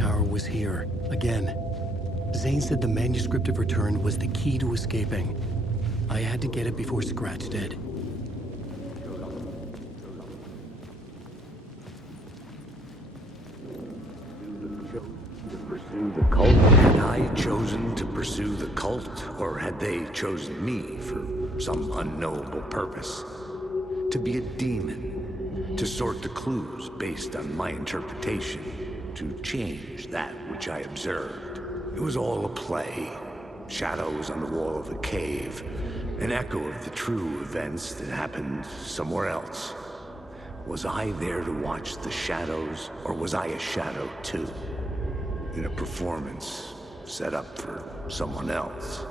tower was here, again. Zane said the manuscript of return was the key to escaping. I had to get it before Scratch did. Had I chosen to pursue the cult, or had they chosen me for some unknowable purpose? To be a demon, to sort the clues based on my interpretation, to change that which I observed. It was all a play. Shadows on the wall of the cave, an echo of the true events that happened somewhere else. Was I there to watch the shadows, or was I a shadow too? In a performance set up for someone else.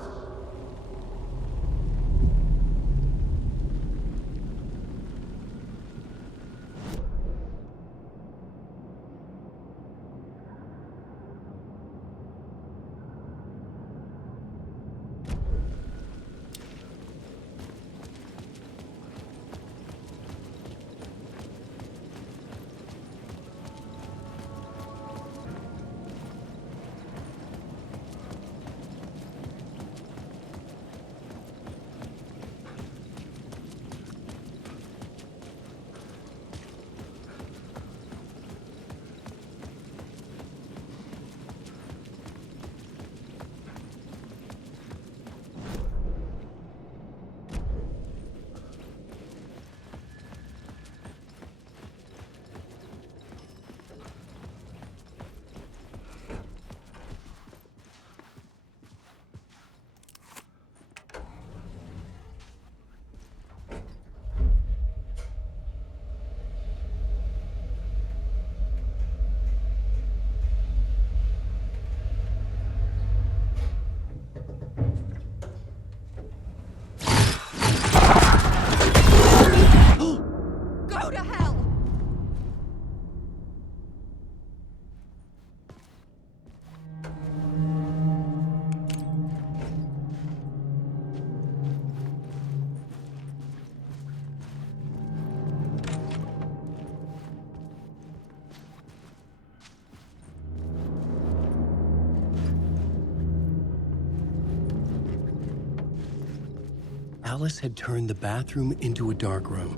Alice had turned the bathroom into a dark room.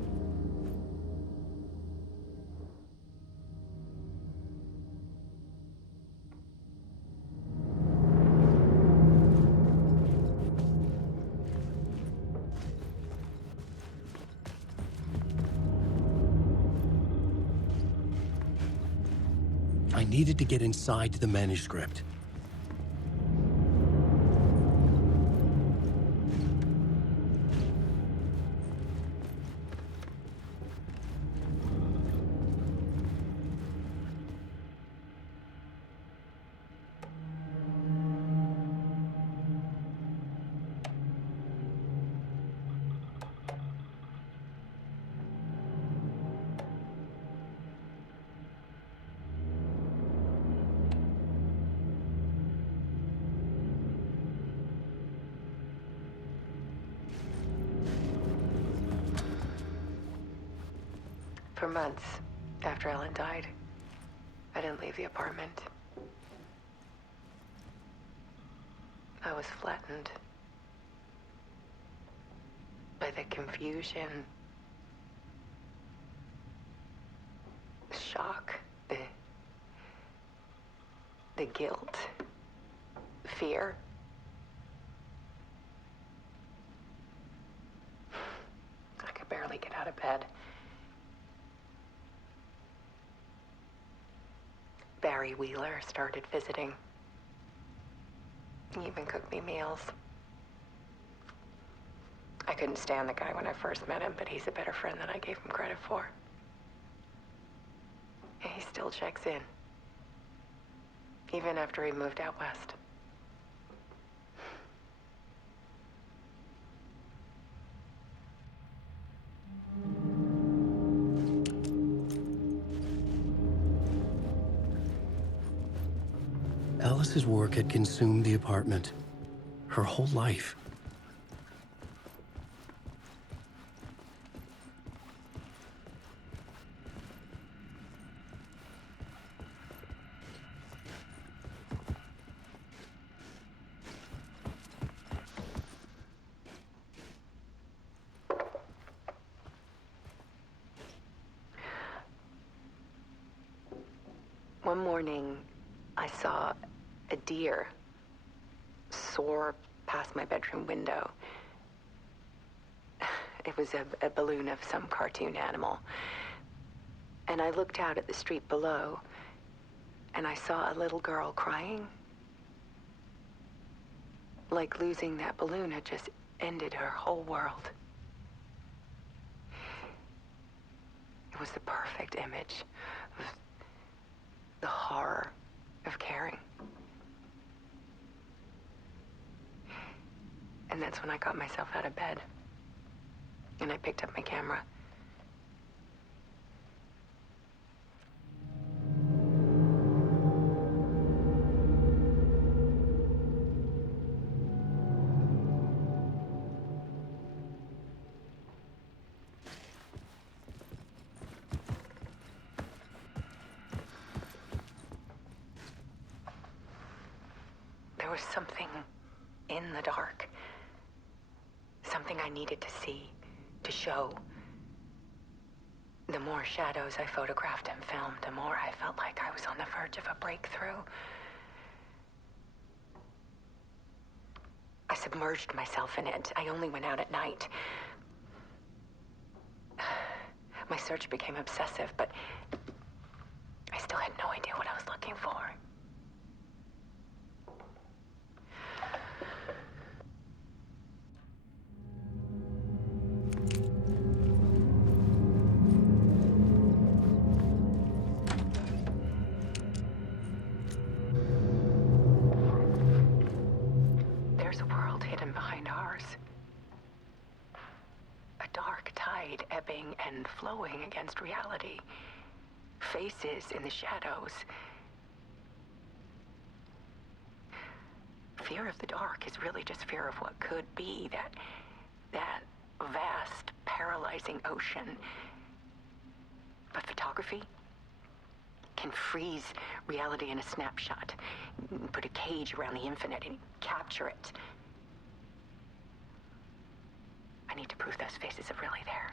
I needed to get inside the manuscript. For months after Ellen died, I didn't leave the apartment. I was flattened by the confusion, the shock, the guilt, fear. I could barely get out of bed. Barry Wheeler started visiting. He even cooked me meals. I couldn't stand the guy when I first met him, but he's a better friend than I gave him credit for. And he still checks in, even after he moved out west. Alice's work had consumed the apartment, her whole life. One morning, I saw a deer soar past my bedroom window. It was a balloon of some cartoon animal. And I looked out at the street below, and I saw a little girl crying. Like losing that balloon had just ended her whole world. It was the perfect image of the horror of caring. And that's when I got myself out of bed. And I picked up my camera. There was something in the dark. Something I needed to see, to show. The more shadows I photographed and filmed, the more I felt like I was on the verge of a breakthrough. I submerged myself in it. I only went out at night. My search became obsessive, but I still had no idea what I was looking for. Ebbing and flowing against reality. Faces in the shadows. Fear of the dark is really just fear of what could be, that vast, paralyzing ocean. But photography can freeze reality in a snapshot, put a cage around the infinite and capture it. I need to prove those faces are really there.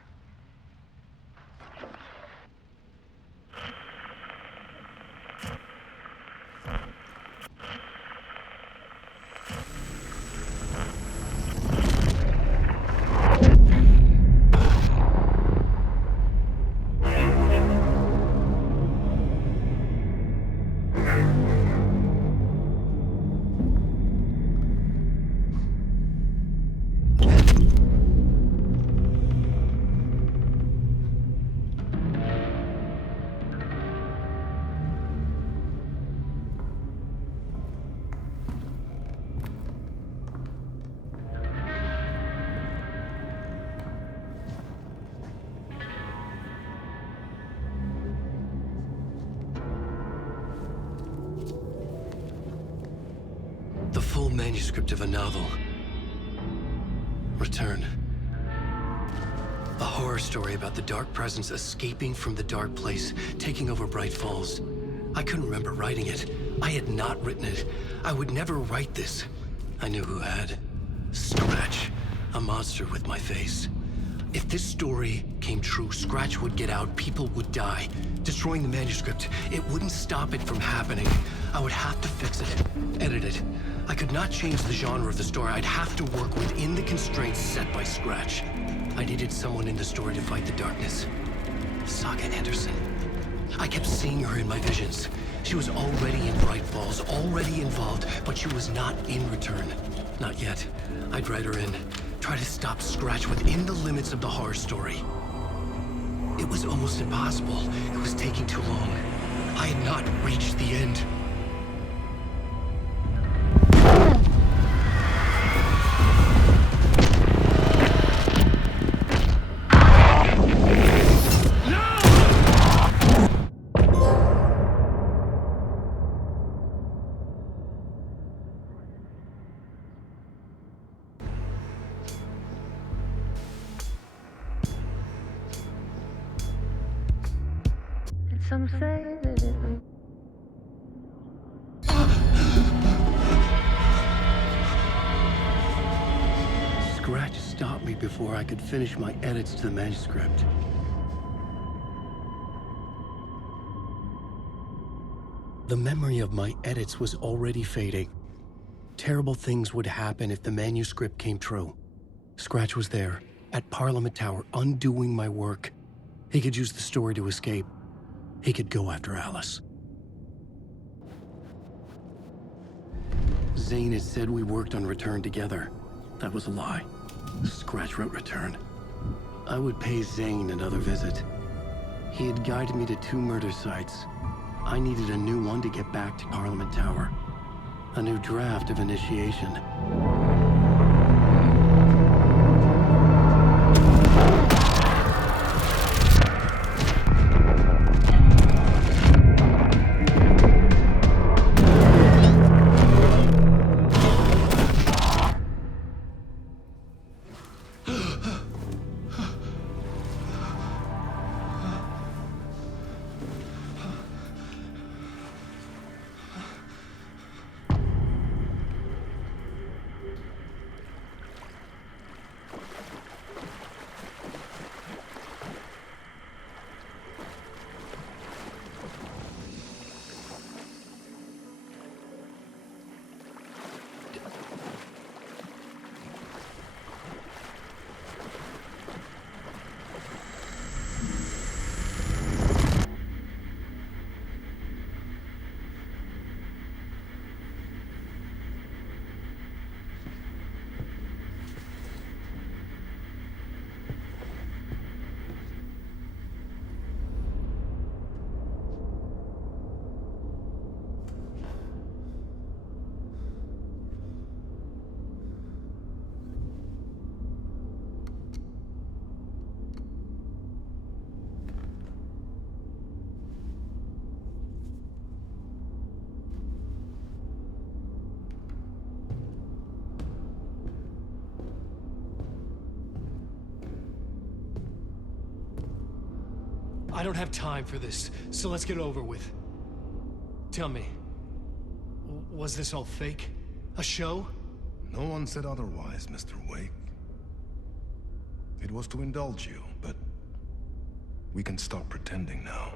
The full manuscript of a novel. Return. A horror story about the dark presence escaping from the dark place, taking over Bright Falls. I couldn't remember writing it. I had not written it. I would never write this. I knew who had. Scratch. A monster with my face. If this story came true, Scratch would get out, people would die. Destroying the manuscript, it wouldn't stop it from happening. I would have to fix it, edit it. I could not change the genre of the story. I'd have to work within the constraints set by Scratch. I needed someone in the story to fight the darkness. Saga Anderson. I kept seeing her in my visions. She was already in Bright Falls, already involved, but she was not in Return. Not yet. I'd write her in. Try to stop Scratch within the limits of the horror story. It was almost impossible. It was taking too long. I had not reached the end. Some say that it Scratch stopped me before I could finish my edits to the manuscript. The memory of my edits was already fading. Terrible things would happen if the manuscript came true. Scratch was there, at Parliament Tower, undoing my work. He could use the story to escape. He could go after Alice. Zane had said we worked on Return together. That was a lie. Scratch wrote Return. I would pay Zane another visit. He had guided me to 2 murder sites. I needed a new one to get back to Parliament Tower. A new draft of initiation. I don't have time for this, so let's get it over with. Tell me, was this all fake? A show? No one said otherwise, Mr. Wake. It was to indulge you, but we can stop pretending now.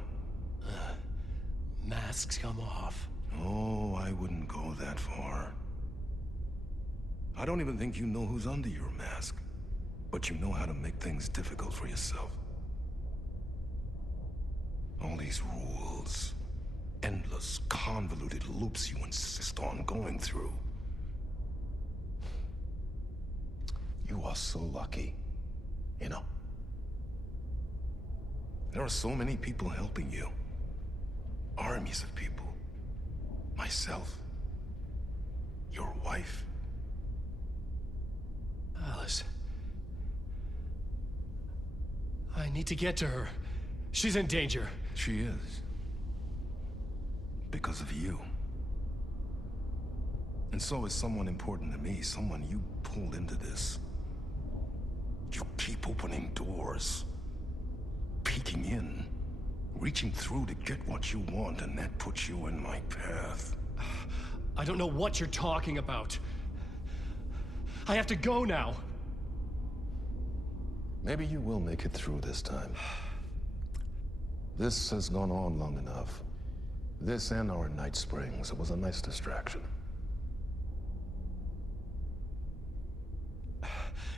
Masks come off. Oh, I wouldn't go that far. I don't even think you know who's under your mask, but you know how to make things difficult for yourself. All these rules, endless, convoluted loops you insist on going through. You are so lucky, you know. There are so many people helping you. Armies of people. Myself. Your wife. Alice. I need to get to her. She's in danger. She is. Because of you. And so is someone important to me, someone you pulled into this. You keep opening doors. Peeking in. Reaching through to get what you want, and that puts you in my path. I don't know what you're talking about. I have to go now. Maybe you will make it through this time. This has gone on long enough. This and our night springs. It was a nice distraction.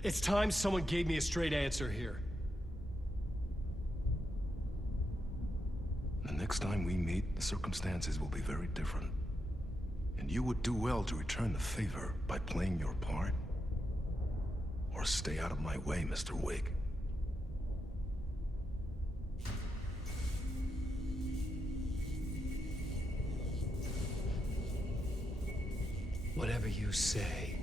It's time someone gave me a straight answer here. The next time we meet, the circumstances will be very different. And you would do well to return the favor by playing your part. Or stay out of my way, Mr. Wake. Whatever you say.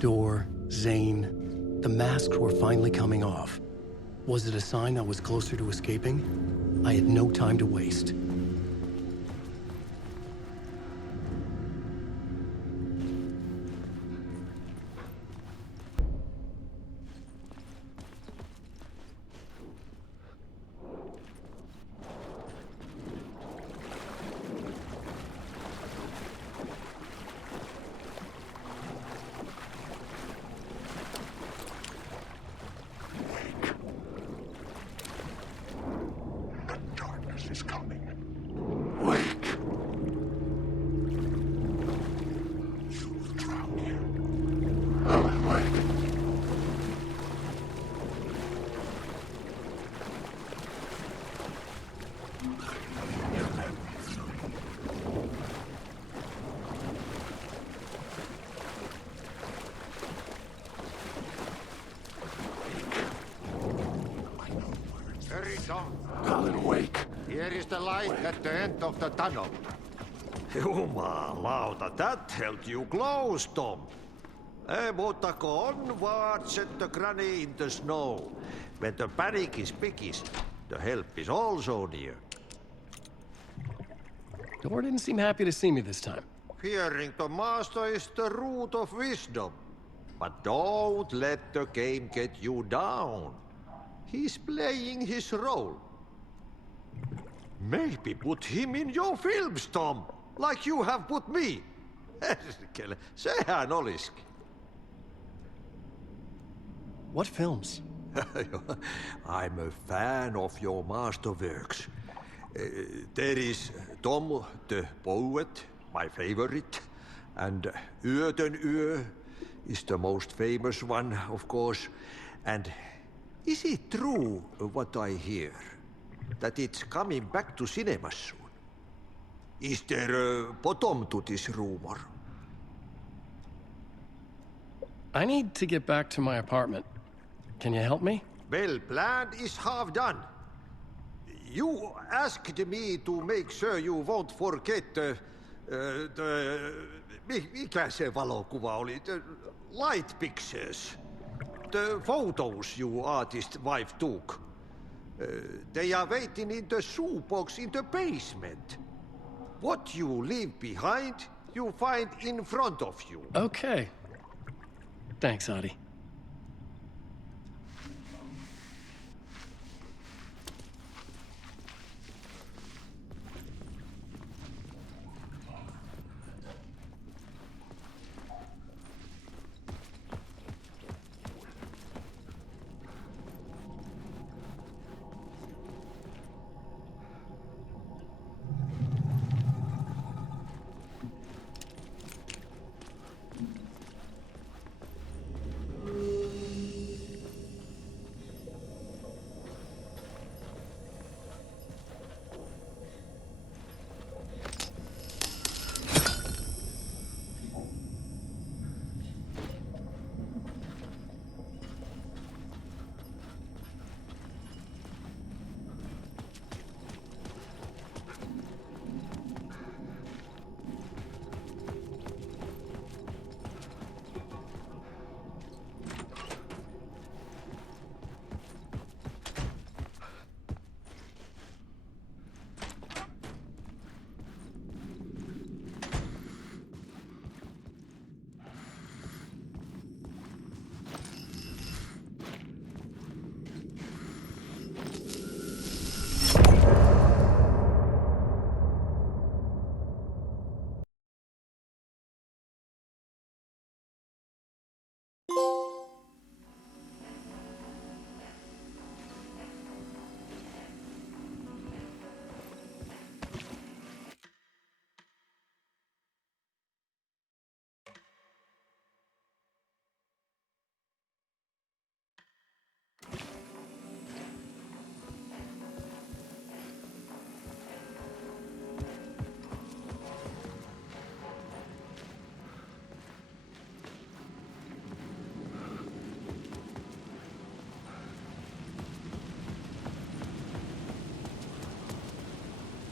Door, Zane, the masks were finally coming off. Was it a sign I was closer to escaping? I had no time to waste. Hurry, Tom. Alan, wake. Here is the light at the end of the tunnel. Jumalauta, that held you close, Tom. Mutta onwards set the granny in the snow. When the panic is biggest, the help is also near. Door didn't seem happy to see me this time. Fearing the master is the root of wisdom. But don't let the game get you down. He's playing his role. Maybe put him in your films, Tom, like you have put me. Sehän olisikin. What films? I'm a fan of your masterworks. There is Tom the Poet, my favorite, and Yöten Yö is the most famous one, of course. And is it true what I hear, that it's coming back to cinemas soon? Is there a bottom to this rumor? I need to get back to my apartment. Can you help me? Well, plan is half done. You asked me to make sure you won't forget mikä se valokuva oli? The light pictures. The photos you artist wife took. They are waiting in the shoebox in the basement. What you leave behind, you find in front of you. Okay. Thanks, Adi.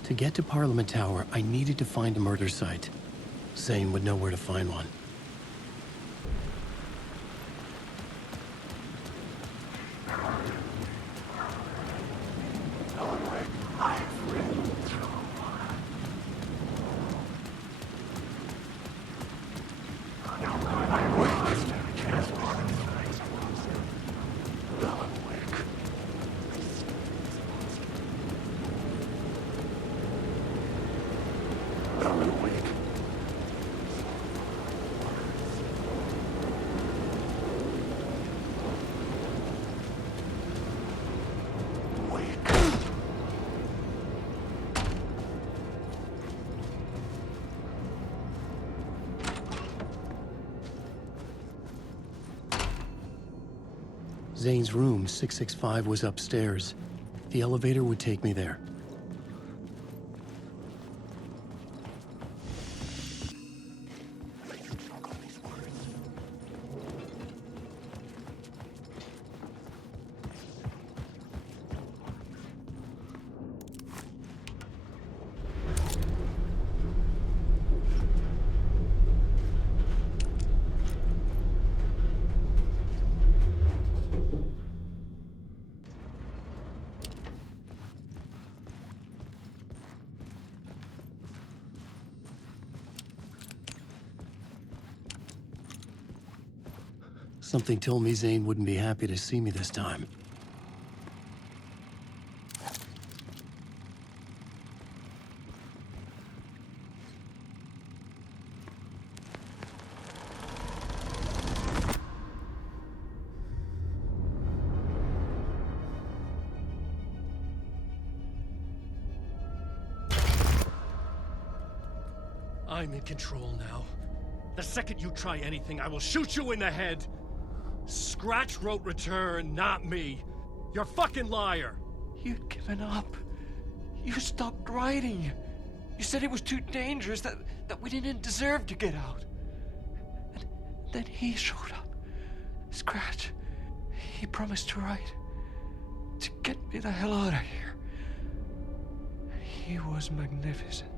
To get to Parliament Tower, I needed to find a murder site. Zane would know where to find one. Zane's room, 665, was upstairs. The elevator would take me there. Something told me Zane wouldn't be happy to see me this time. I'm in control now. The second you try anything, I will shoot you in the head. Scratch wrote return, not me. You're a fucking liar. You'd given up. You stopped writing. You said it was too dangerous, that we didn't deserve to get out. And then he showed up. Scratch. He promised to write. To get me the hell out of here. He was magnificent.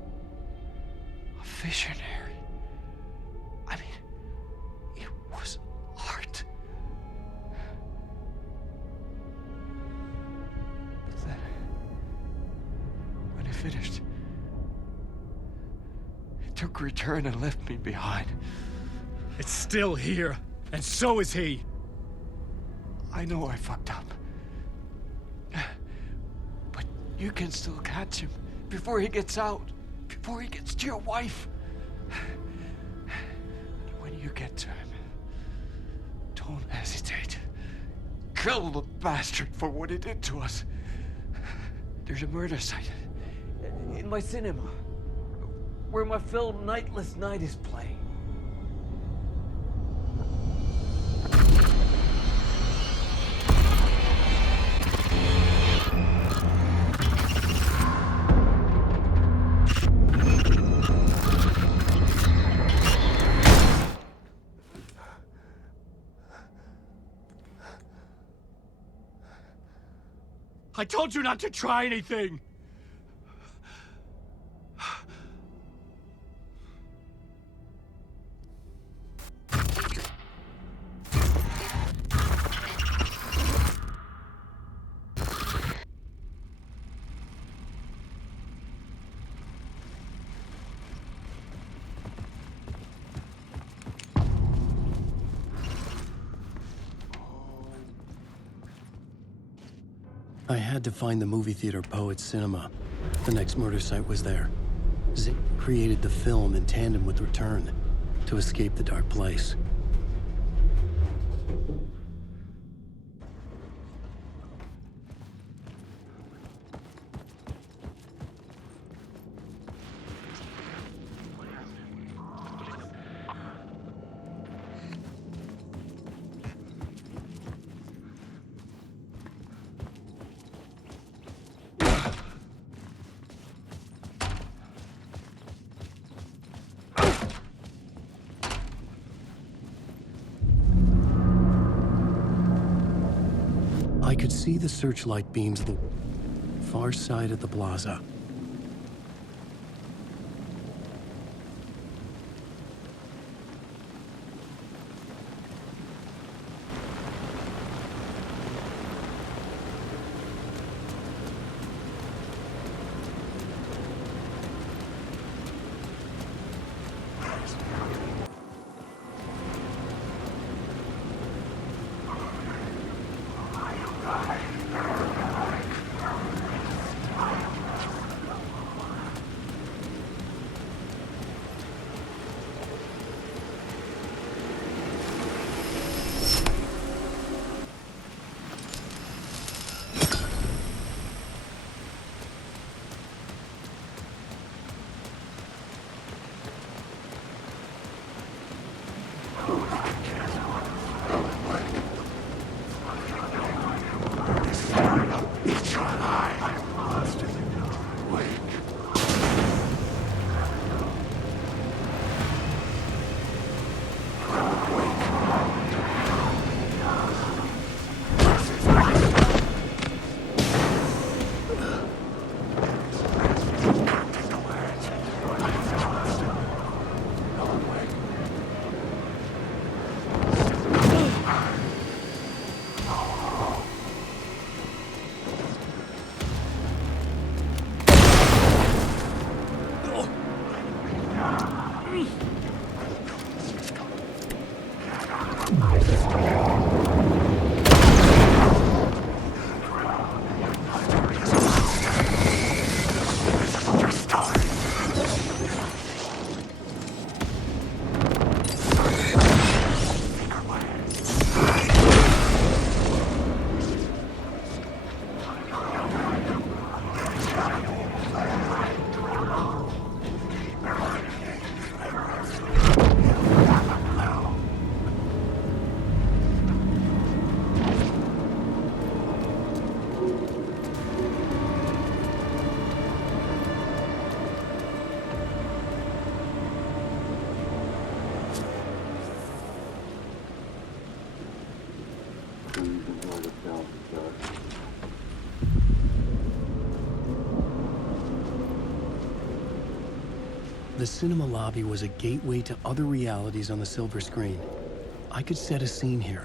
A visionary. I mean, it was art. But then, when he finished, he took return and left me behind. It's still here, and so is he. I know I fucked up. But you can still catch him before he gets out. Before he gets to your wife. And when you get to him, don't hesitate. Kill the bastard for what he did to us. There's a murder site in my cinema where my film Nightless Night is playing. I told you not to try anything! I had to find the movie theater Poet's Cinema. The next murder site was there. Zane created the film in tandem with Return to escape the dark place. I could see the searchlight beams of the far side of the plaza. The cinema lobby was a gateway to other realities on the silver screen. I could set a scene here.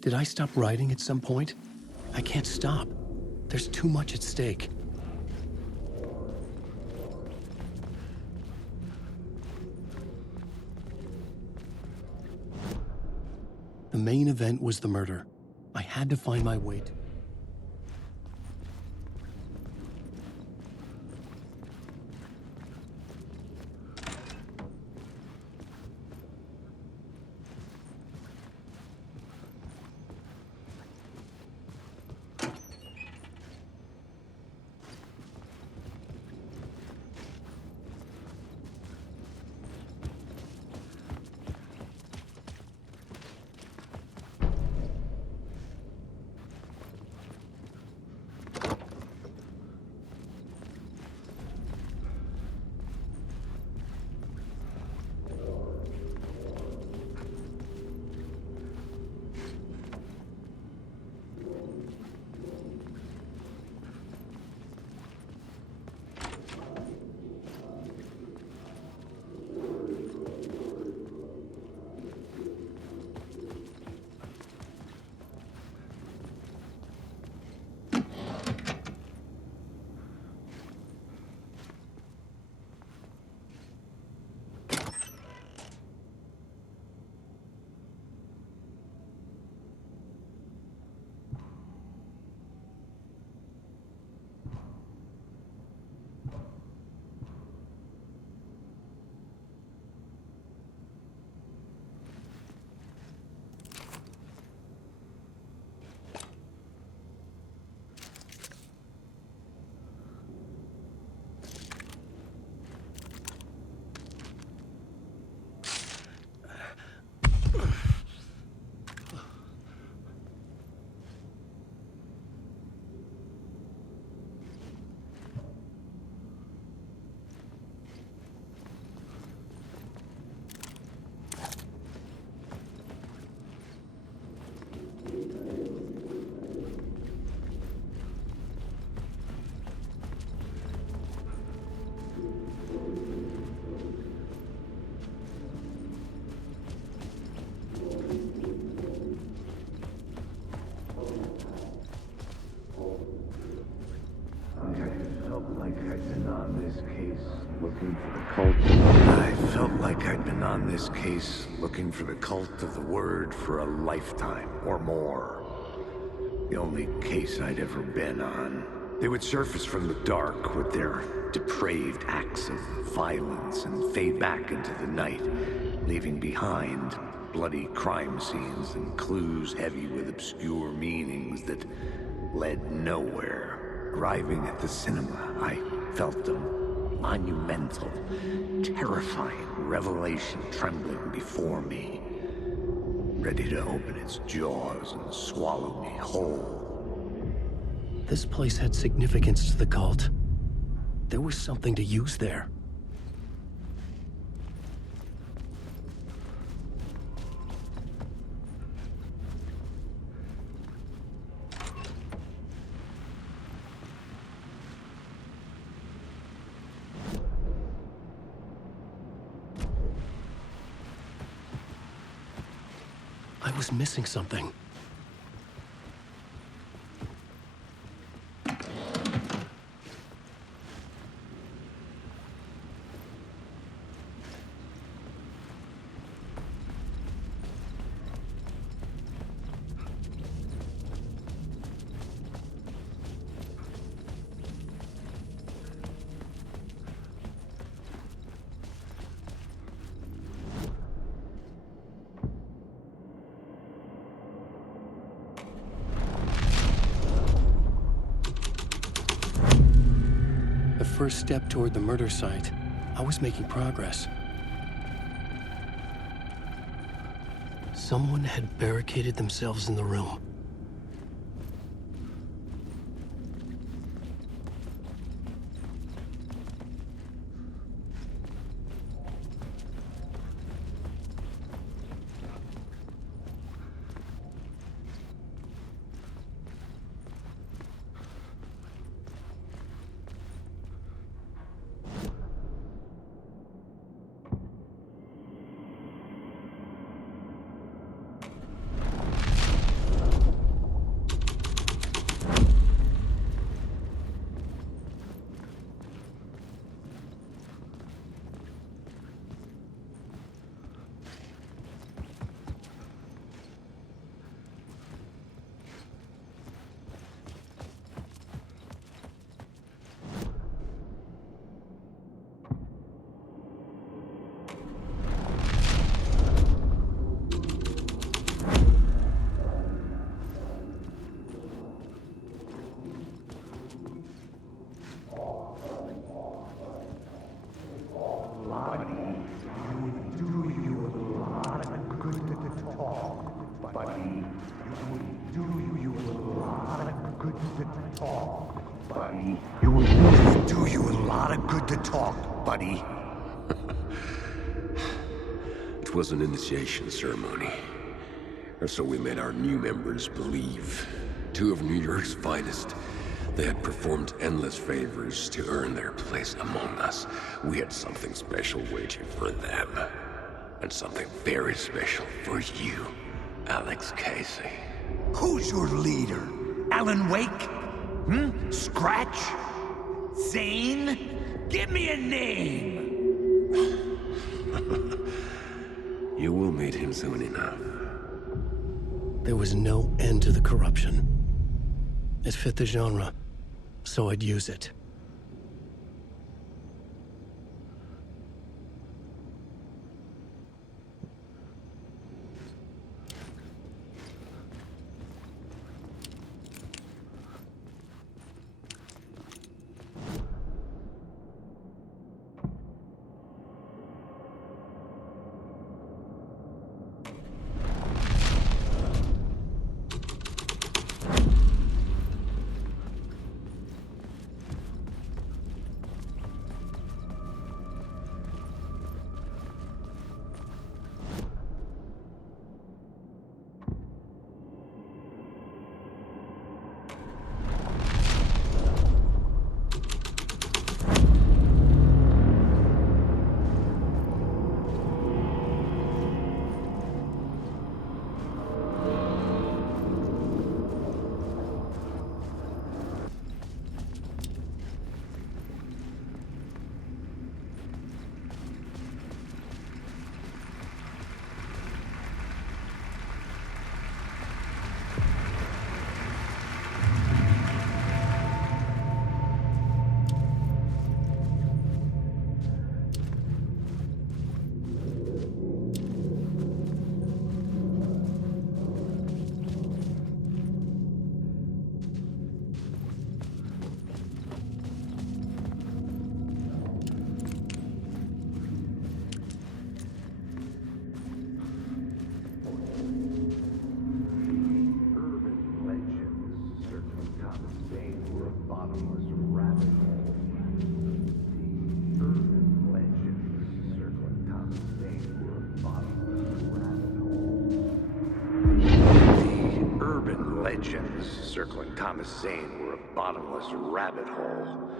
Did I stop writing at some point? I can't stop. There's too much at stake. The main event was the murder. I had to find my way to... I felt like I'd been on this case looking for the cult of the word for a lifetime or more. The only case I'd ever been on. They would surface from the dark with their depraved acts of violence and fade back into the night, leaving behind bloody crime scenes and clues heavy with obscure meanings that led nowhere. Arriving at the cinema, I felt a monumental, terrifying revelation trembling before me, ready to open its jaws and swallow me whole. This place had significance to the cult. There was something to use there. I was missing something. First step toward the murder site. I was making progress. Someone had barricaded themselves in the room. to talk, buddy. It will really do you a lot of good to talk, buddy. It was an initiation ceremony. Or so we made our new members believe. 2 of New York's finest. They had performed endless favors to earn their place among us. We had something special waiting for them. And something very special for you, Alex Casey. Who's your leader? Alan Wake? Scratch? Zane? Give me a name! You will meet him soon enough. There was no end to the corruption. It fit the genre, so I'd use it. Circling Thomas Zane were a bottomless rabbit hole.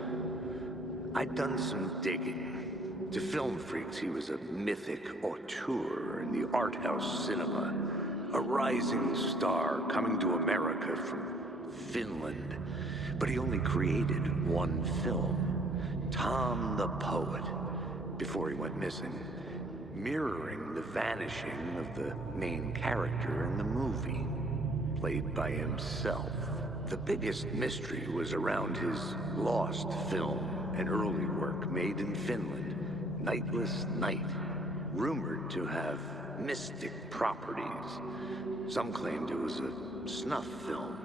I'd done some digging. To film freaks, he was a mythic auteur in the art house cinema. A rising star coming to America from Finland. But he only created one film, Tom the Poet, before he went missing, mirroring the vanishing of the main character in the movie, played by himself. The biggest mystery was around his lost film, an early work made in Finland, Nightless Night, rumored to have mystic properties. Some claimed it was a snuff film,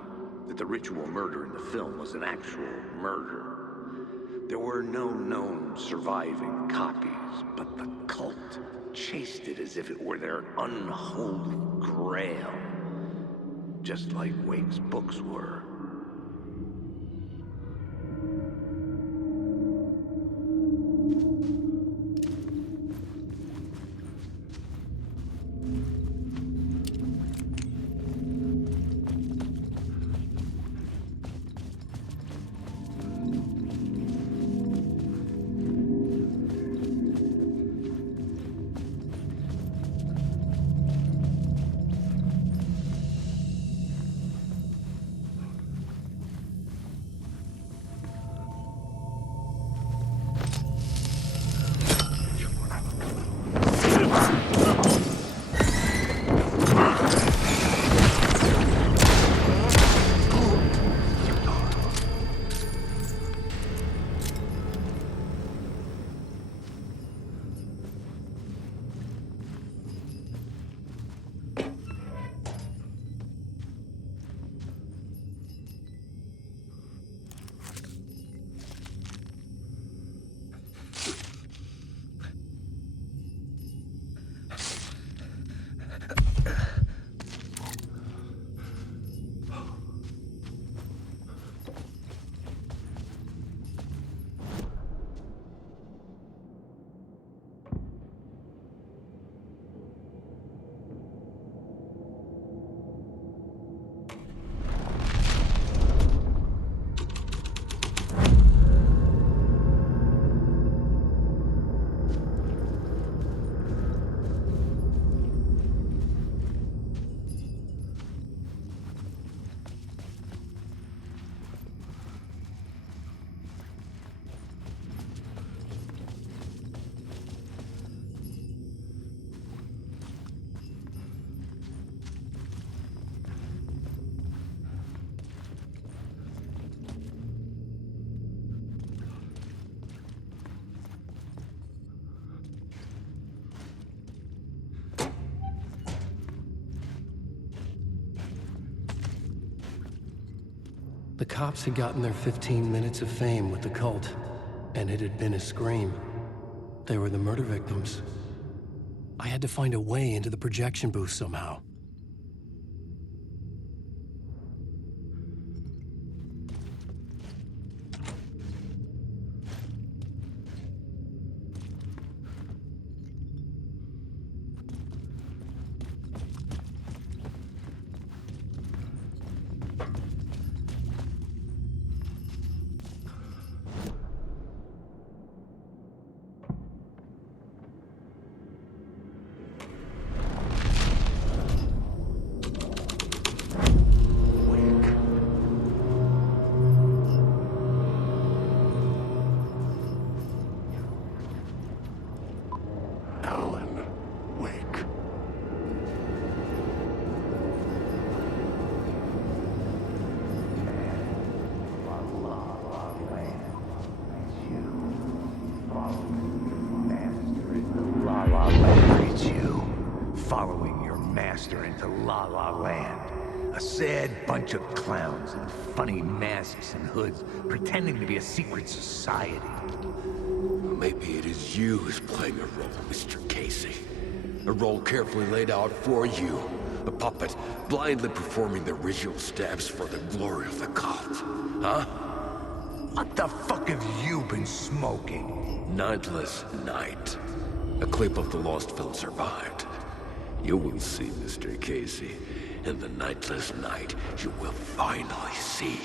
that the ritual murder in the film was an actual murder. There were no known surviving copies, but the cult chased it as if it were their unholy grail, just like Wake's books were. The cops had gotten their 15 minutes of fame with the cult, and it had been a scream. They were the murder victims. I had to find a way into the projection booth somehow. Into La La Land. A sad bunch of clowns in funny masks and hoods pretending to be a secret society. Maybe it is you who's playing a role, Mr. Casey. A role carefully laid out for you. A puppet blindly performing the ritual steps for the glory of the cult. Huh? What the fuck have you been smoking? Nightless Night. A clip of the lost film survived. You will see, Mr. Casey. In the nightless night, you will finally see.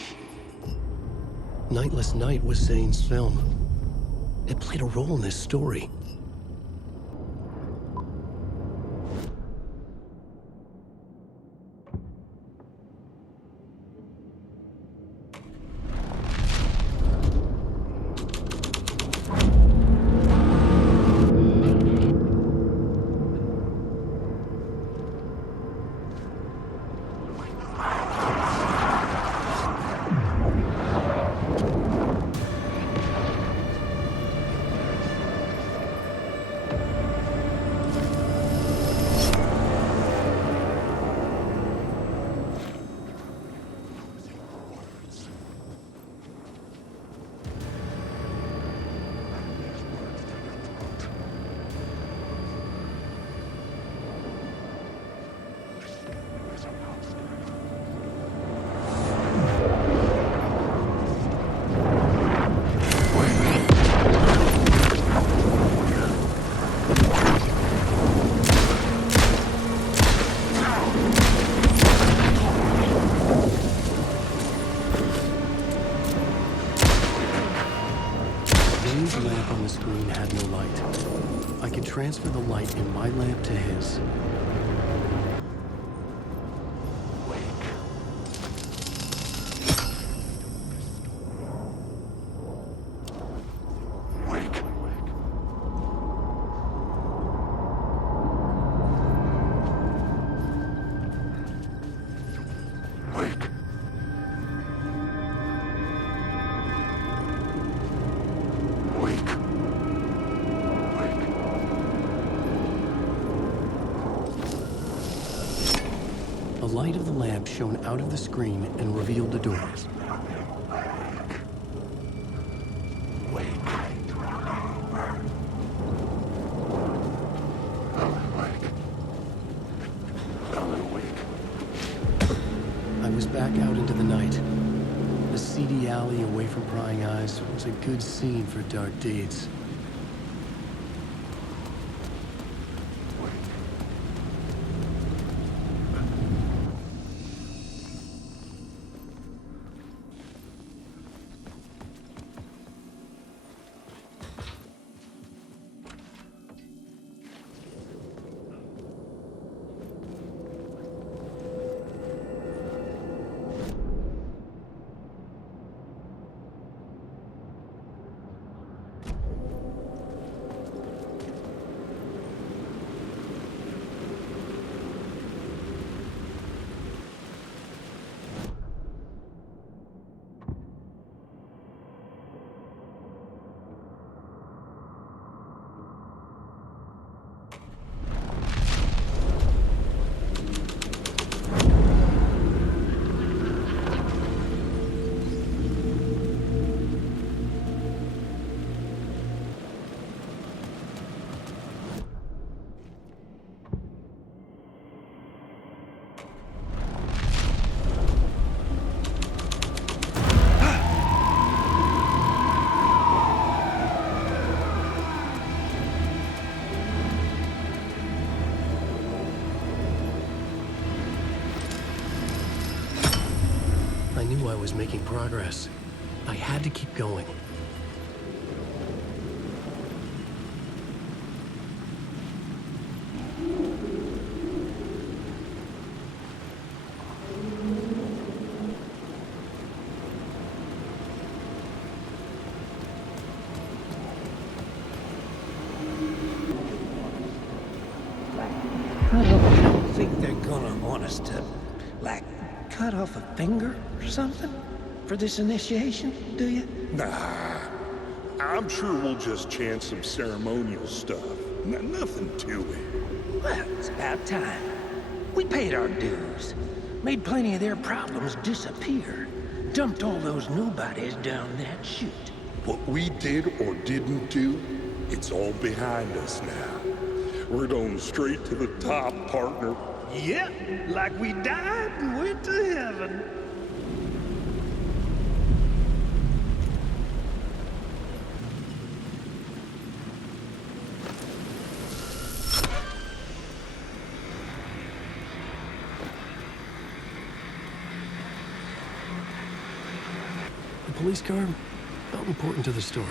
Nightless Night was Zane's film. It played a role in this story. Transfer the light in my lamp to his. The light of the lamp shone out of the screen and revealed the door. I was back out into the night. The seedy alley away from prying eyes was a good scene for dark deeds. I was making progress. I had to keep going. I don't think they're gonna want us to, like, cut off a finger or something for this initiation, do you? Nah, I'm sure we'll just chant some ceremonial stuff. Nothing to it. Well, it's about time. We paid our dues, made plenty of their problems disappear, dumped all those nobodies down that chute. What we did or didn't do, it's all behind us now. We're going straight to the top, partner. Yep, like we died and went to heaven. The police car felt important to the story.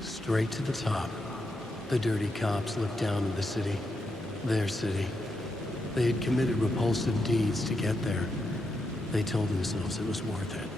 Straight to the top. The dirty cops looked down on the city. Their city. They had committed repulsive deeds to get there. They told themselves it was worth it.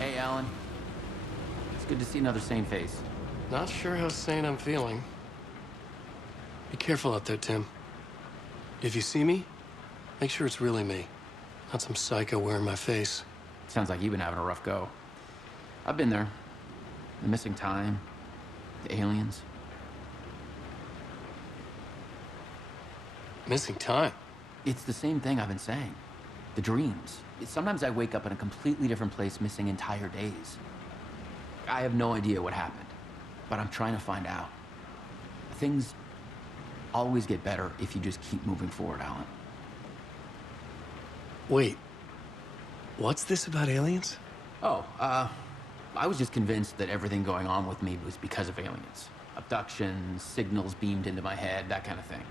Hey, Alan. It's good to see another sane face. Not sure how sane I'm feeling. Be careful out there, Tim. If you see me, make sure it's really me, not some psycho wearing my face. Sounds like you've been having a rough go. I've been there. The missing time, the aliens. Missing time? It's the same thing I've been saying. The dreams. Sometimes I wake up in a completely different place, missing entire days. I have no idea what happened, but I'm trying to find out. Things always get better if you just keep moving forward, Alan. Wait, what's this about aliens? Oh, I was just convinced that everything going on with me was because of aliens. Abductions, signals beamed into my head, that kind of thing.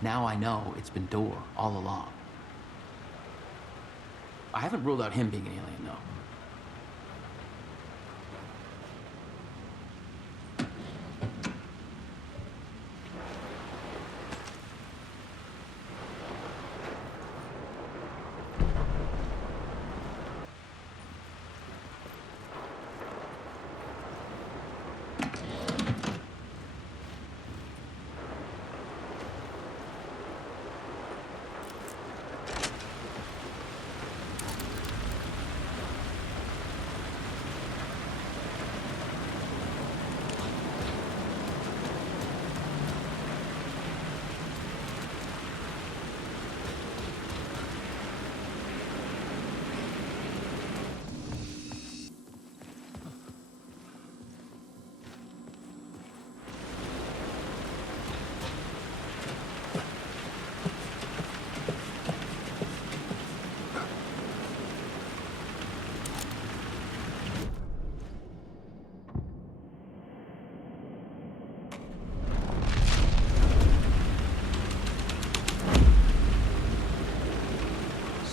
Now I know it's been Door all along. I haven't ruled out him being an alien, though.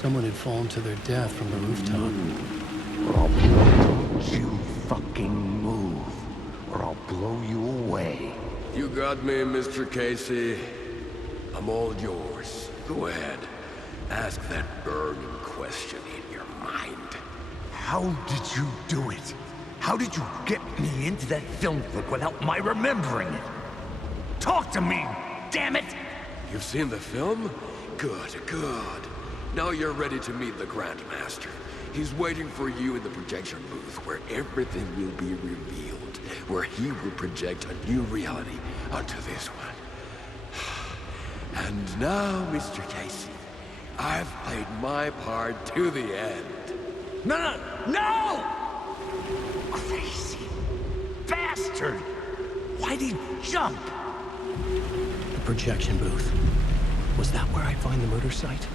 Someone had fallen to their death from the rooftop. Don't you fucking move, or I'll blow you away. You got me, Mr. Casey. I'm all yours. Go ahead. Ask that burning question in your mind. How did you do it? How did you get me into that film clip without my remembering it? Talk to me, damn it! You've seen the film? Good, good. Now you're ready to meet the Grandmaster. He's waiting for you in the projection booth where everything will be revealed, where he will project a new reality onto this one. And now, Mr. Casey, I've played my part to the end. No! Crazy bastard! Why'd he jump? The projection booth. Was that where I'd find the murder site?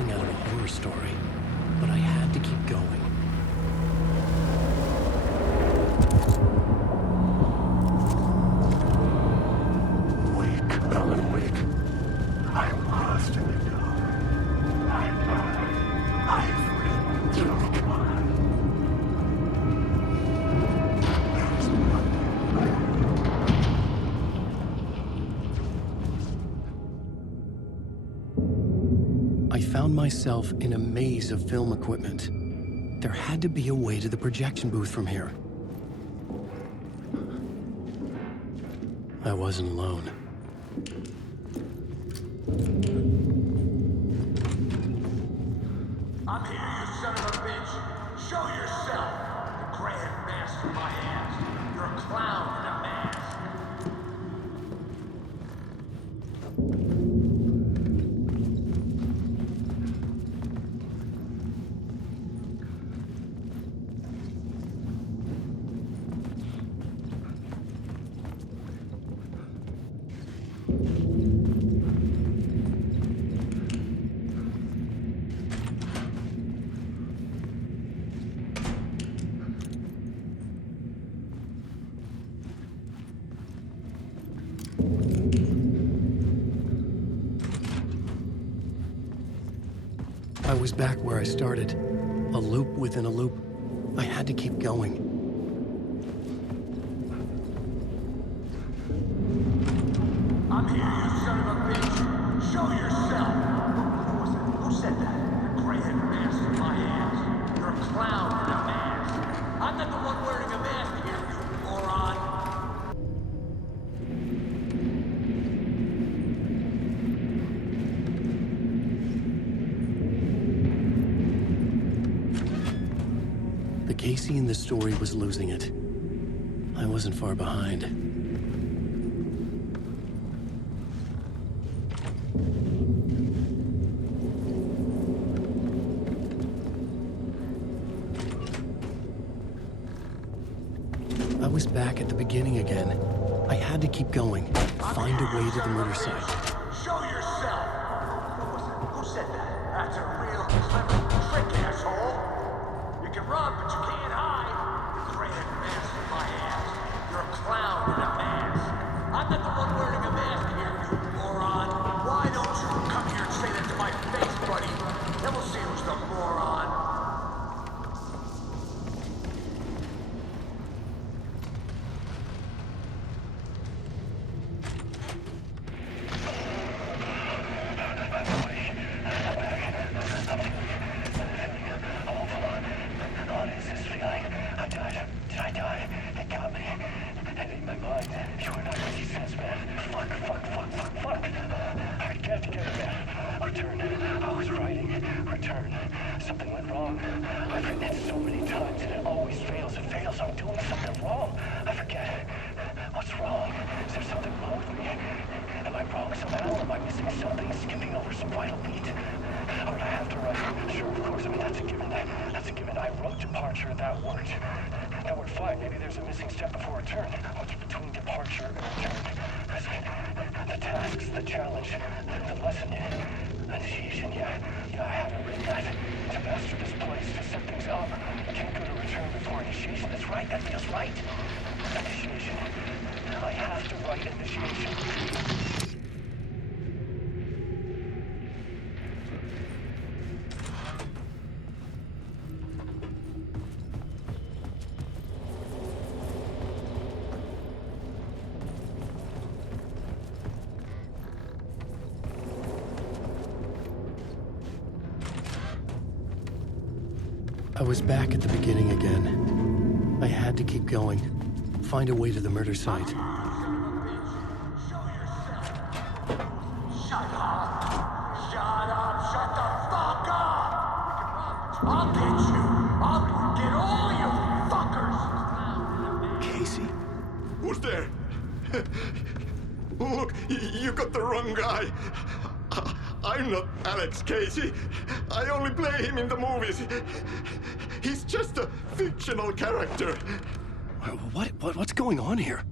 something out of a horror story, but I had to keep going. Wake, Alan, wake. I'm lost in the dark. I've written through the wire. I found myself in a maze of film equipment. There had to be a way to the projection booth from here. I wasn't alone. I'm here, you son of a bitch. Show yourself. The grand master of my ass. You're a clown in a mask. I was back where I started. A loop within a loop. I had to keep going. I'm here, you son of a bitch. Show yourself. Who was it? Who said that? The grand master of my ass. You're a clown in a mask. I'm not the one wearing a mask here, you moron. The Casey in the story was losing it. I wasn't far behind. I was back at the beginning again. I had to keep going. Find a way to the murder site. Show yourself. Who was it? Who said that? That's a real clever trick, asshole. You can run, but you can't hide. The grand master of my ass. You're a clown in a mask. I'm not the one wearing a mask here, you moron. Why don't you come here and say that to my face, buddy? Then we'll see who's the moron. I was back at the beginning again. I had to keep going. Find a way to the murder site. Shut up! Shut up! Shut the fuck up! I'll get you! I'll get all you fuckers! Casey? Who's there? Look, you got the wrong guy. I'm not Alex Casey. I only play him in the movies. He's just a fictional character. What's going on here?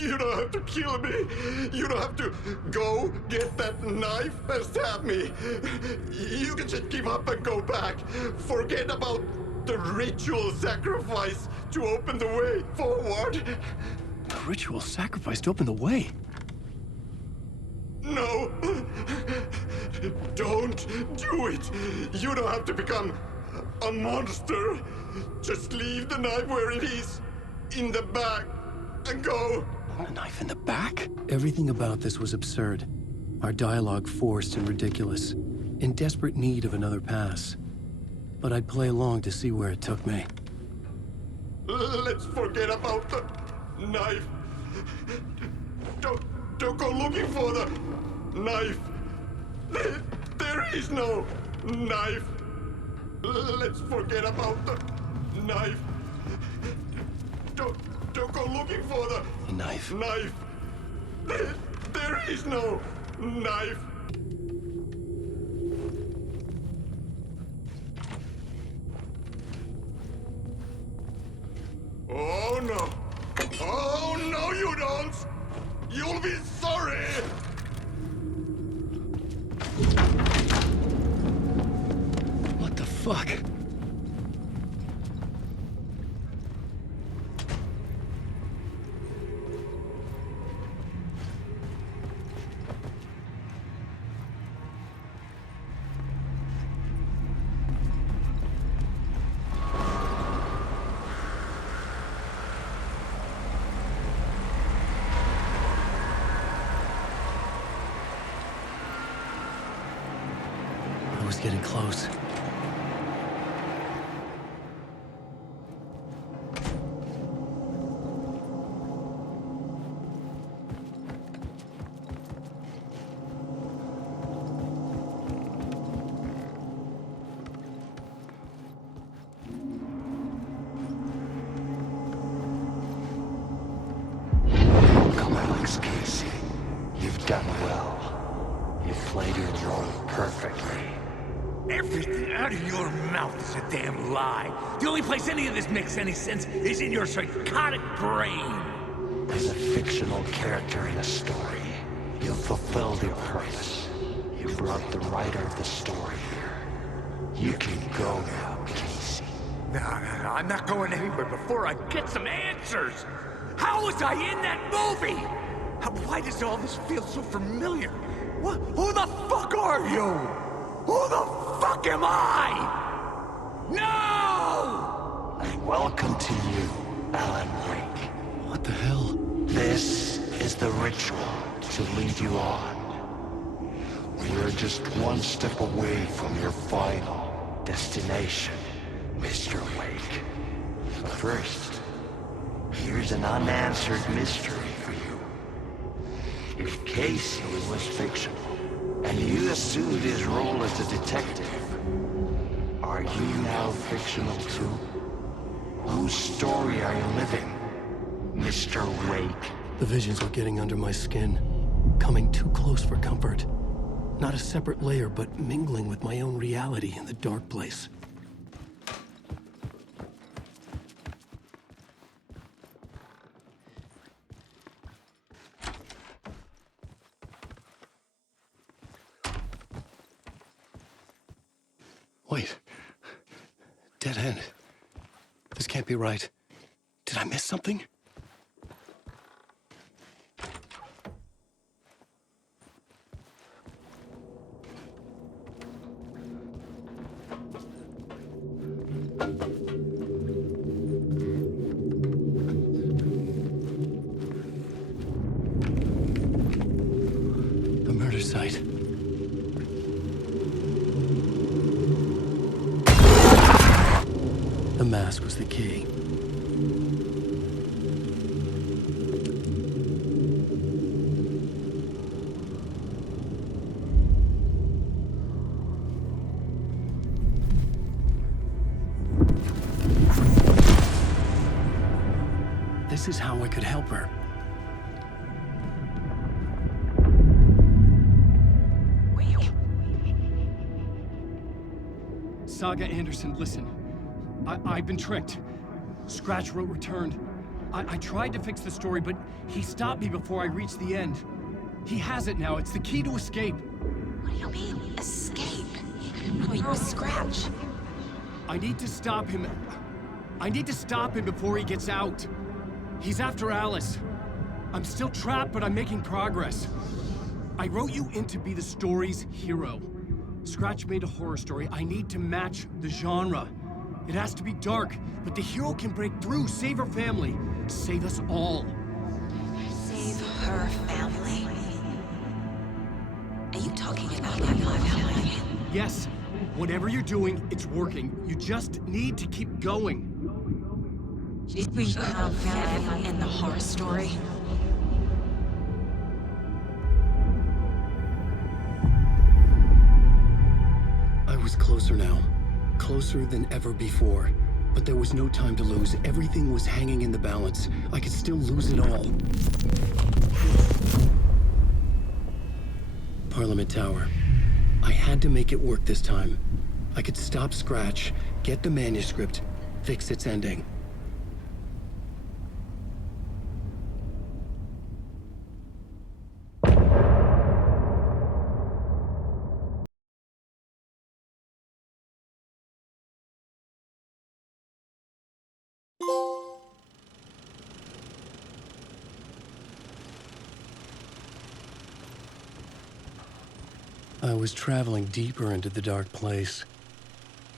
You don't have to kill me. You don't have to go get that knife and stab me. You can just give up and go back. Forget about the ritual sacrifice to open the way forward. A ritual sacrifice to open the way? No. Don't do it. You don't have to become a monster. Just leave the knife where it is, in the back, and go. A knife in the back? Everything about this was absurd. Our dialogue forced and ridiculous. In desperate need of another pass. But I'd play along to see where it took me. Let's forget about the knife. Don't go looking for the knife. There is no knife. Let's forget about the knife. Don't go looking for the knife. There is no knife. Oh no! Oh no, you don't! You'll be sorry! What the fuck? Getting close. Come on, Alex Casey. You've done well. You've played your role perfectly. Everything out of your mouth is a damn lie. The only place any of this makes any sense is in your psychotic brain. As a fictional character in a story, you fulfilled your purpose. You brought the writer of the story here. You can go now, Casey. No, I'm not going anywhere before I get some answers. How was I in that movie? Why does all this feel so familiar? Who the fuck are you? Who the fuck am I? No! And welcome to you, Alan Wake. What the hell? This is the ritual to lead you on. We're just one step away from your final destination, Mr. Wake. But first, here's an unanswered mystery for you. If Casey was fictional, and you assumed his role as a detective, are you now fictional too? Whose story are you living, Mr. Wake? The visions are getting under my skin, coming too close for comfort. Not a separate layer, but mingling with my own reality in the dark place. Wait. Dead end. This can't be right. Did I miss something? The murder site. The mask was the key. This is how I could help her. Saga Anderson, listen. I've been tricked. Scratch wrote returned. I tried to fix the story, but he stopped me before I reached the end. He has it now. It's the key to escape. What do you mean, escape? Oh, you're a Scratch. I need to stop him. I need to stop him before he gets out. He's after Alice. I'm still trapped, but I'm making progress. I wrote you in to be the story's hero. Scratch made a horror story. I need to match the genre. It has to be dark, but the hero can break through, save her family, save us all. Save her family? Are you talking about my family? Yes. Whatever you're doing, it's working. You just need to keep going. We found family in the horror story. I was closer now. Closer than ever before. But there was no time to lose. Everything was hanging in the balance. I could still lose it all. Parliament Tower. I had to make it work this time. I could stop Scratch, get the manuscript, fix its ending. I was traveling deeper into the dark place.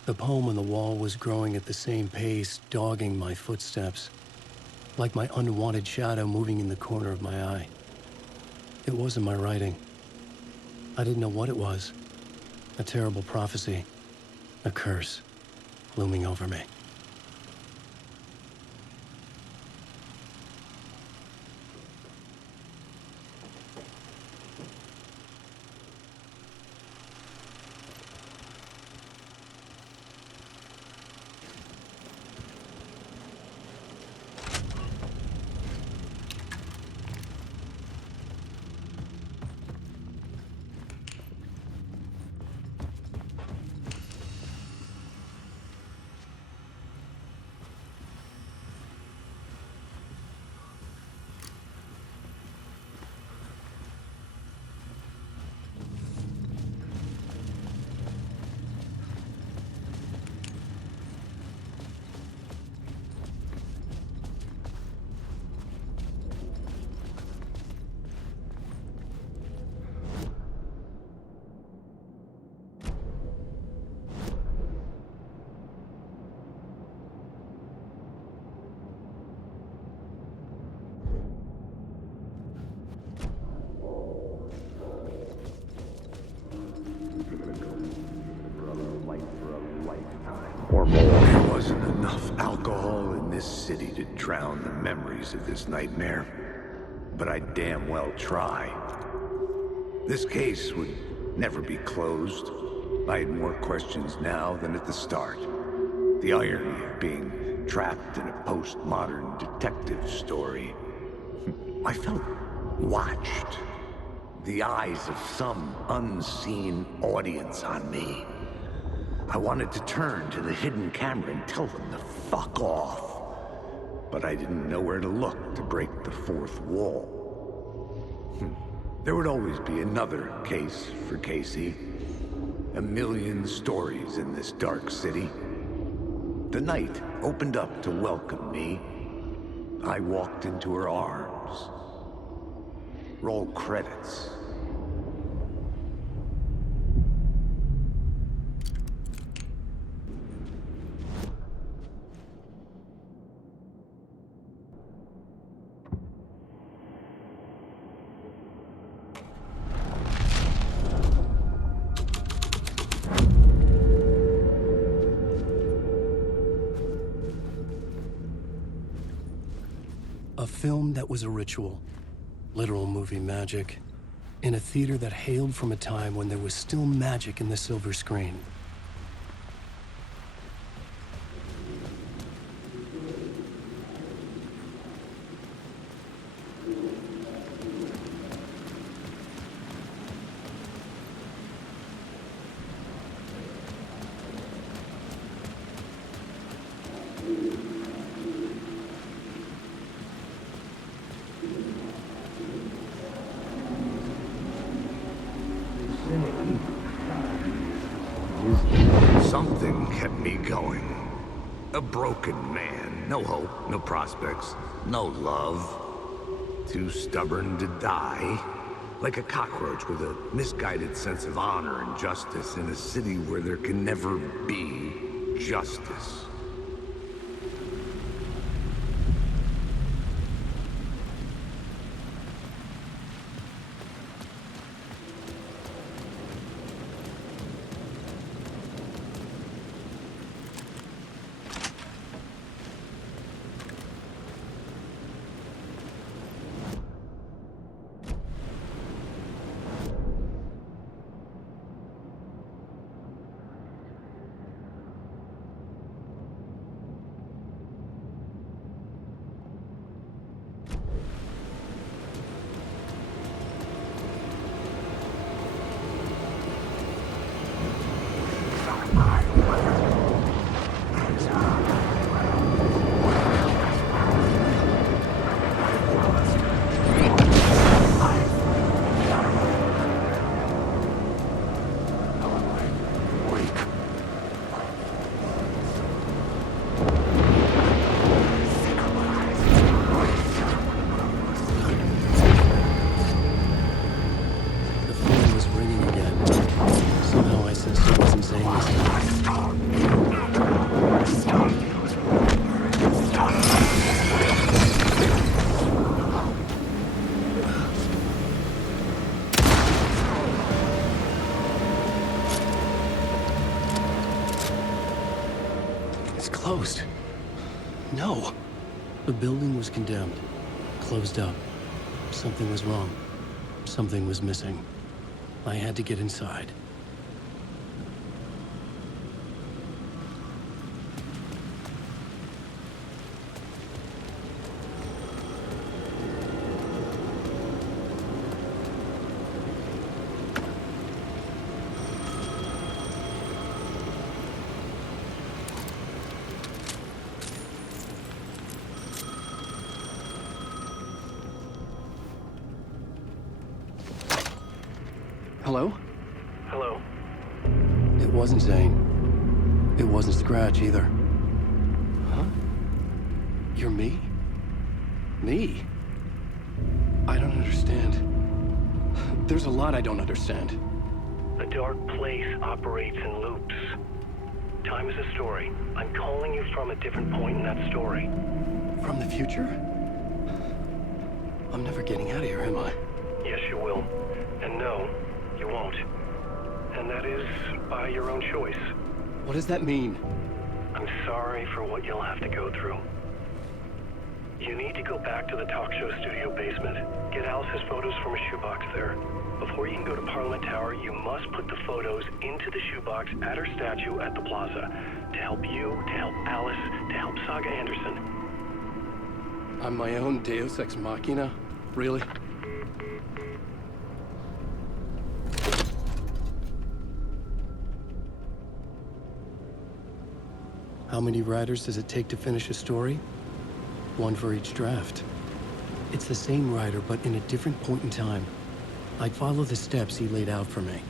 The poem on the wall was growing at the same pace, dogging my footsteps, like my unwanted shadow moving in the corner of my eye. It wasn't my writing. I didn't know what it was. A terrible prophecy, a curse, looming over me. Or more. There wasn't enough alcohol in this city to drown the memories of this nightmare. But I'd damn well try. This case would never be closed. I had more questions now than at the start. The irony of being trapped in a postmodern detective story. I felt watched. The eyes of some unseen audience on me. I wanted to turn to the hidden camera and tell them to fuck off. But I didn't know where to look to break the fourth wall. There would always be another case for Casey. A million stories in this dark city. The night opened up to welcome me. I walked into her arms. Roll credits. A film that was a ritual, literal movie magic, in a theater that hailed from a time when there was still magic in the silver screen. Something kept me going. A broken man. No hope, no prospects, no love. Too stubborn to die. Like a cockroach with a misguided sense of honor and justice in a city where there can never be justice. Closed. No. The building was condemned. Closed up. Something was wrong. Something was missing. I had to get inside. Hello? Hello. It wasn't Zane. It wasn't Scratch either. Huh? You're me? Me? I don't understand. There's a lot I don't understand. The dark place operates in loops. Time is a story. I'm calling you from a different point in that story. From the future? I'm never getting out of here, am I? Yes, you will. And no, you won't. And that is by your own choice. What does that mean? I'm sorry for what you'll have to go through. You need to go back to the talk show studio basement. Get Alice's photos from a shoebox there. Before you can go to Parliament Tower, you must put the photos into the shoebox at her statue at the plaza. To help you, to help Alice, to help Saga Anderson. I'm my own Deus Ex Machina? Really? How many writers does it take to finish a story? One for each draft. It's the same writer, but in a different point in time. I'd follow the steps he laid out for me.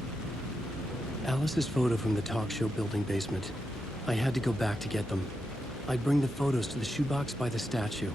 Alice's photo from the talk show building basement. I had to go back to get them. I'd bring the photos to the shoebox by the statue.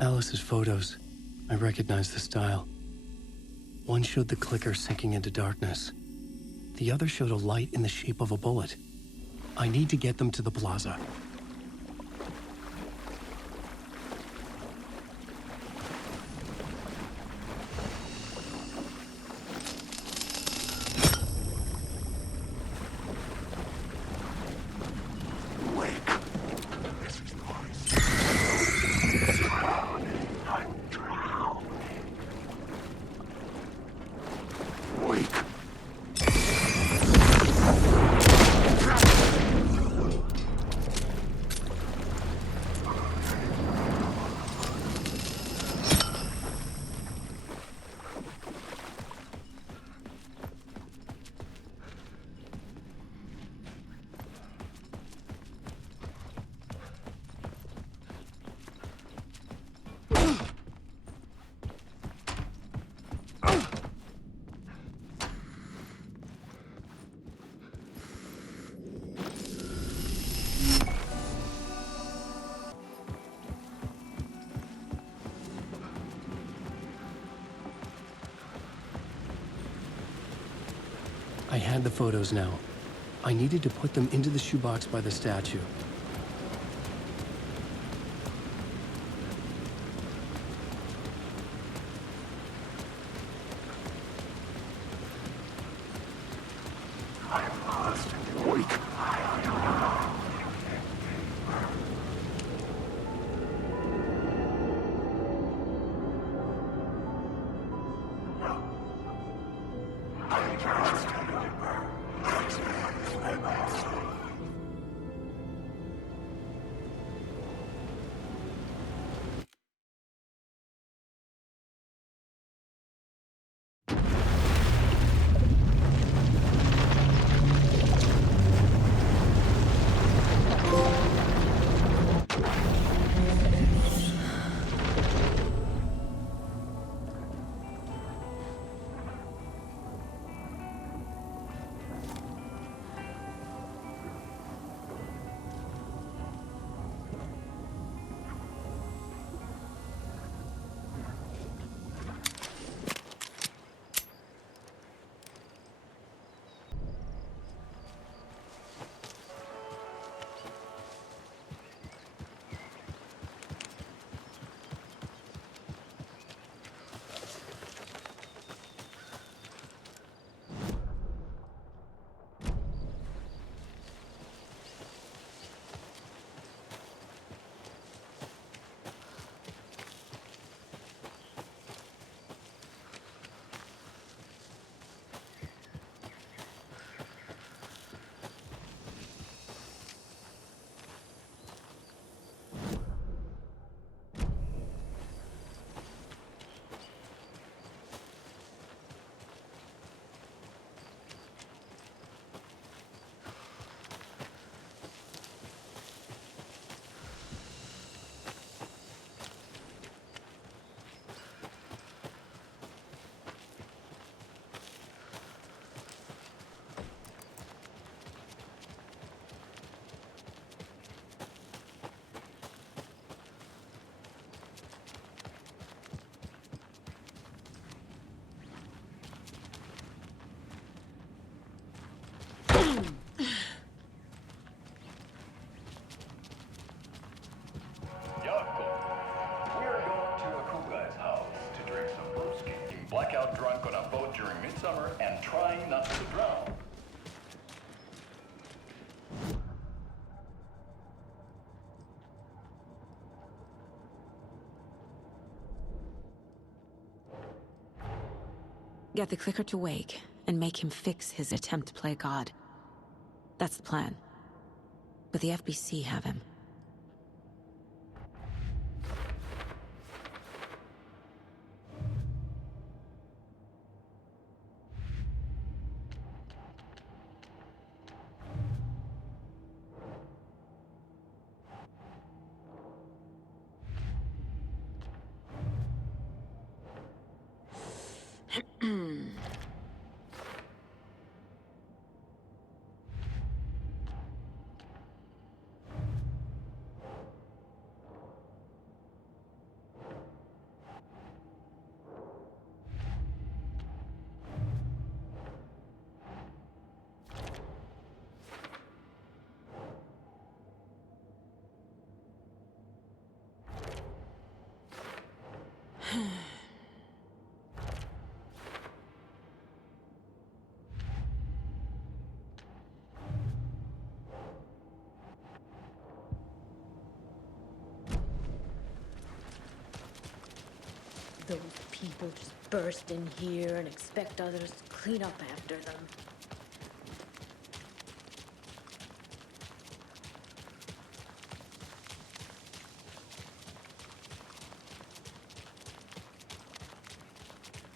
Alice's photos. I recognize the style. One showed the clicker sinking into darkness. The other showed a light in the shape of a bullet. I need to get them to the plaza. I had the photos now. I needed to put them into the shoebox by the statue. Blackout drunk on a boat during midsummer and trying not to drown. Get the clicker to Wake and make him fix his attempt to play God. That's the plan. But the FBC have him. Those people just burst in here and expect others to clean up after them.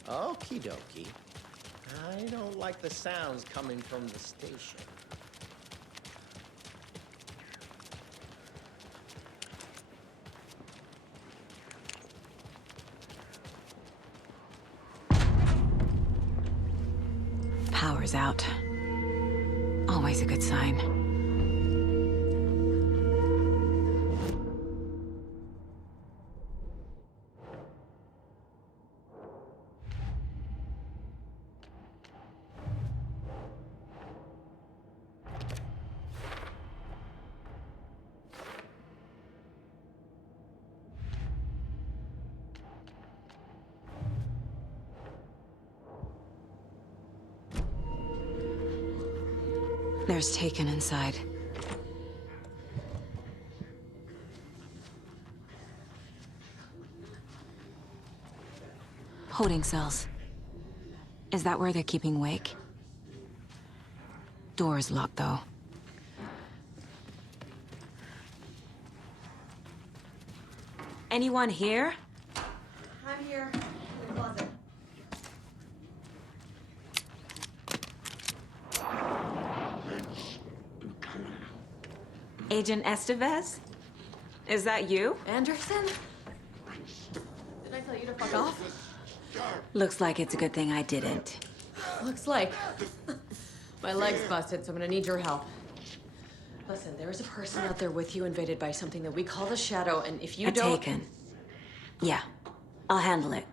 Okie dokie. I don't like the sounds coming from the station. Power's out. Always a good sign. There's Taken inside. Holding cells. Is that where they're keeping Wake? Door's locked, though. Anyone here? I'm here. In the closet. Agent Estevez? Is that you? Anderson? Did I tell you to fuck off? Looks like it's a good thing I didn't. Looks like. My leg's busted, so I'm gonna need your help. Listen, there is a person out there with you invaded by something that we call the Shadow, and if you don't... Taken. Yeah, I'll handle it.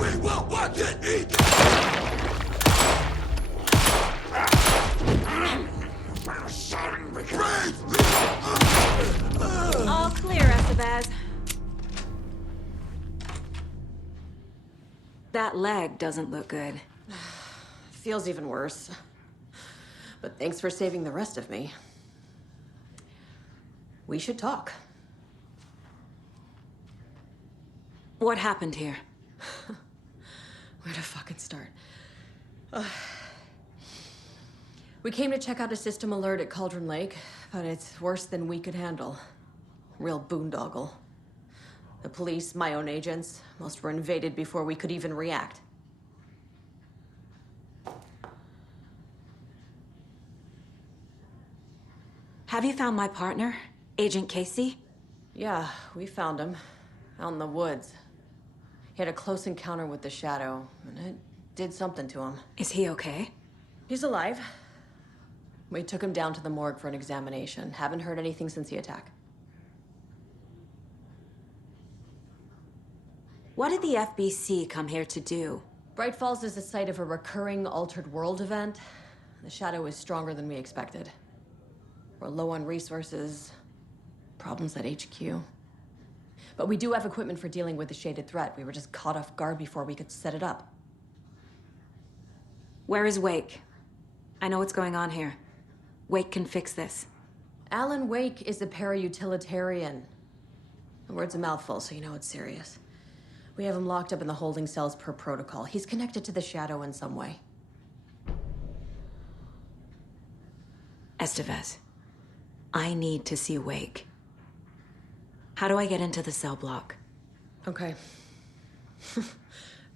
We will want to eat! All clear, Estevez. That leg doesn't look good. Feels even worse. But thanks for saving the rest of me. We should talk. What happened here? Where to fucking start? We came to check out a system alert at Cauldron Lake, but it's worse than we could handle. Real boondoggle. The police, my own agents, most were invaded before we could even react. Have you found my partner, Agent Casey? Yeah, we found him. Out in the woods. He had a close encounter with the Shadow, and it did something to him. Is he okay? He's alive. We took him down to the morgue for an examination. Haven't heard anything since the attack. What did the FBC come here to do? Bright Falls is the site of a recurring altered world event. The Shadow is stronger than we expected. We're low on resources, problems at HQ. But we do have equipment for dealing with the shaded threat. We were just caught off guard before we could set it up. Where is Wake? I know what's going on here. Wake can fix this. Alan Wake is a para-utilitarian. The word's a mouthful, so you know it's serious. We have him locked up in the holding cells per protocol. He's connected to the Shadow in some way. Estevez, I need to see Wake. How do I get into the cell block? Okay.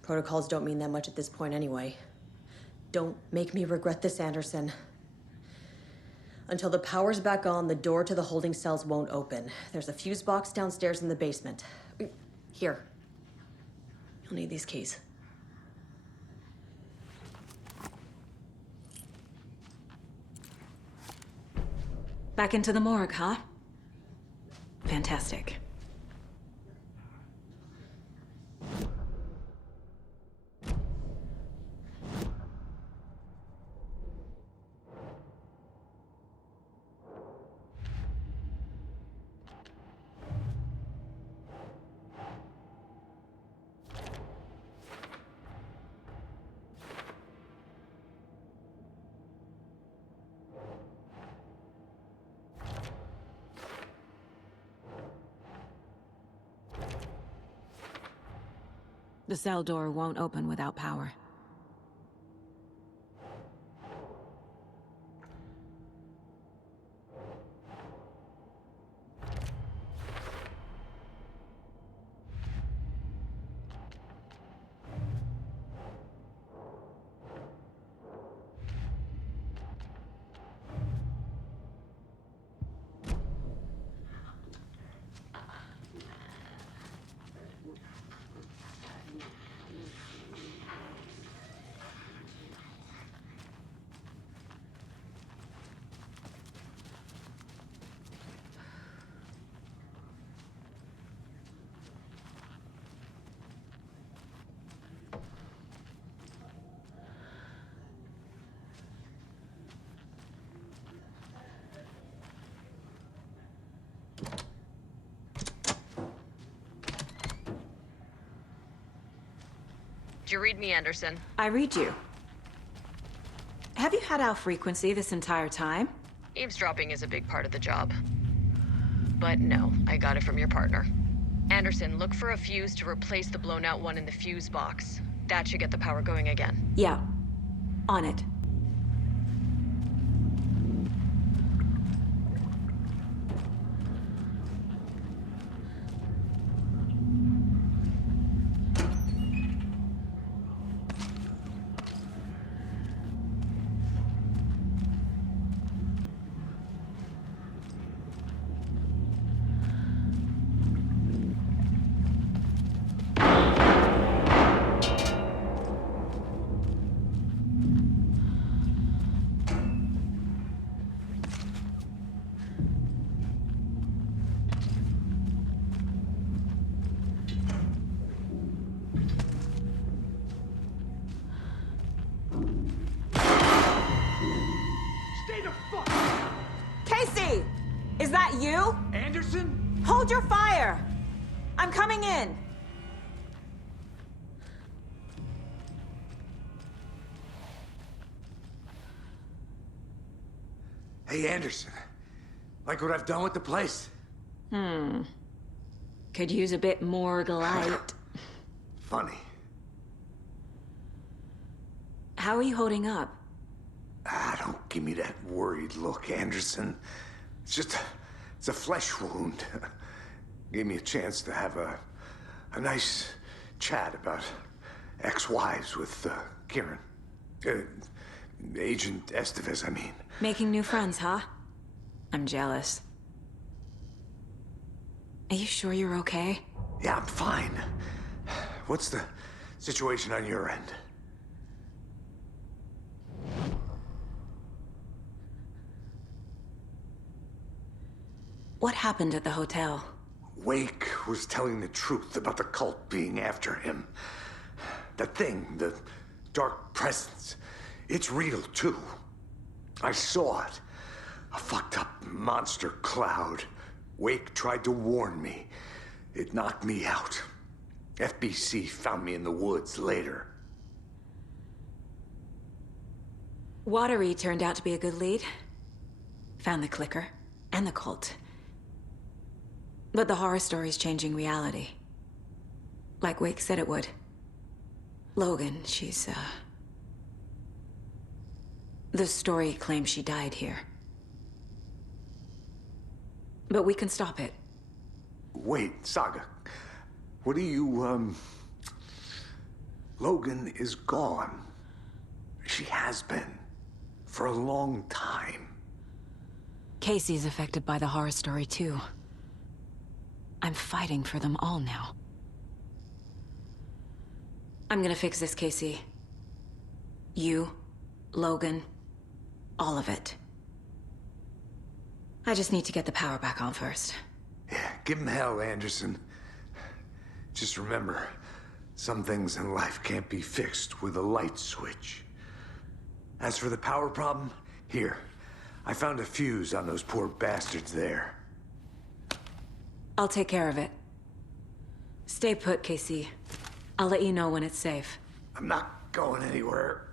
Protocols don't mean that much at this point anyway. Don't make me regret this, Anderson. Until the power's back on, the door to the holding cells won't open. There's a fuse box downstairs in the basement. Here. You'll need these keys. Back into the morgue, huh? Fantastic. The cell door won't open without power. Did you read me, Anderson? I read you. Have you had our frequency this entire time? Eavesdropping is a big part of the job. But no, I got it from your partner. Anderson, look for a fuse to replace the blown out one in the fuse box. That should get the power going again. Yeah. On it. Casey! Is that you? Anderson? Hold your fire! I'm coming in! Hey, Anderson. Like what I've done with the place? Could use a bit more light. Funny. How are you holding up? Don't give me that worried look, Anderson. It's a flesh wound. Gave me a chance to have a nice chat about ex-wives with Kieran. Agent Estevez, I mean. Making new friends, huh? I'm jealous. Are you sure you're okay? Yeah, I'm fine. What's the situation on your end? What happened at the hotel? Wake was telling the truth about the cult being after him. That thing, the dark presence, it's real too. I saw it. A fucked up monster cloud. Wake tried to warn me. It knocked me out. FBC found me in the woods later. Watery turned out to be a good lead. Found the clicker and the cult. But the horror story's changing reality. Like Wake said it would. Logan, she's, the story claims she died here. But we can stop it. Wait, Saga. What do you, Logan is gone. She has been. For a long time. Casey's affected by the horror story, too. I'm fighting for them all now. I'm gonna fix this, Casey. You, Logan, all of it. I just need to get the power back on first. Yeah, give him hell, Anderson. Just remember, some things in life can't be fixed with a light switch. As for the power problem, here. I found a fuse on those poor bastards there. I'll take care of it. Stay put, Casey. I'll let you know when it's safe. I'm not going anywhere.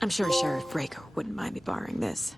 I'm sure Sheriff Breaker wouldn't mind me borrowing this.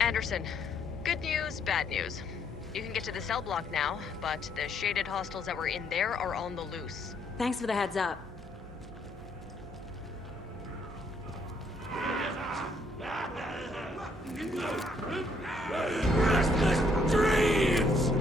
Anderson, good news, bad news. You can get to the cell block now, but the shaded hostiles that were in there are on the loose. Thanks for the heads up. Restless dreams!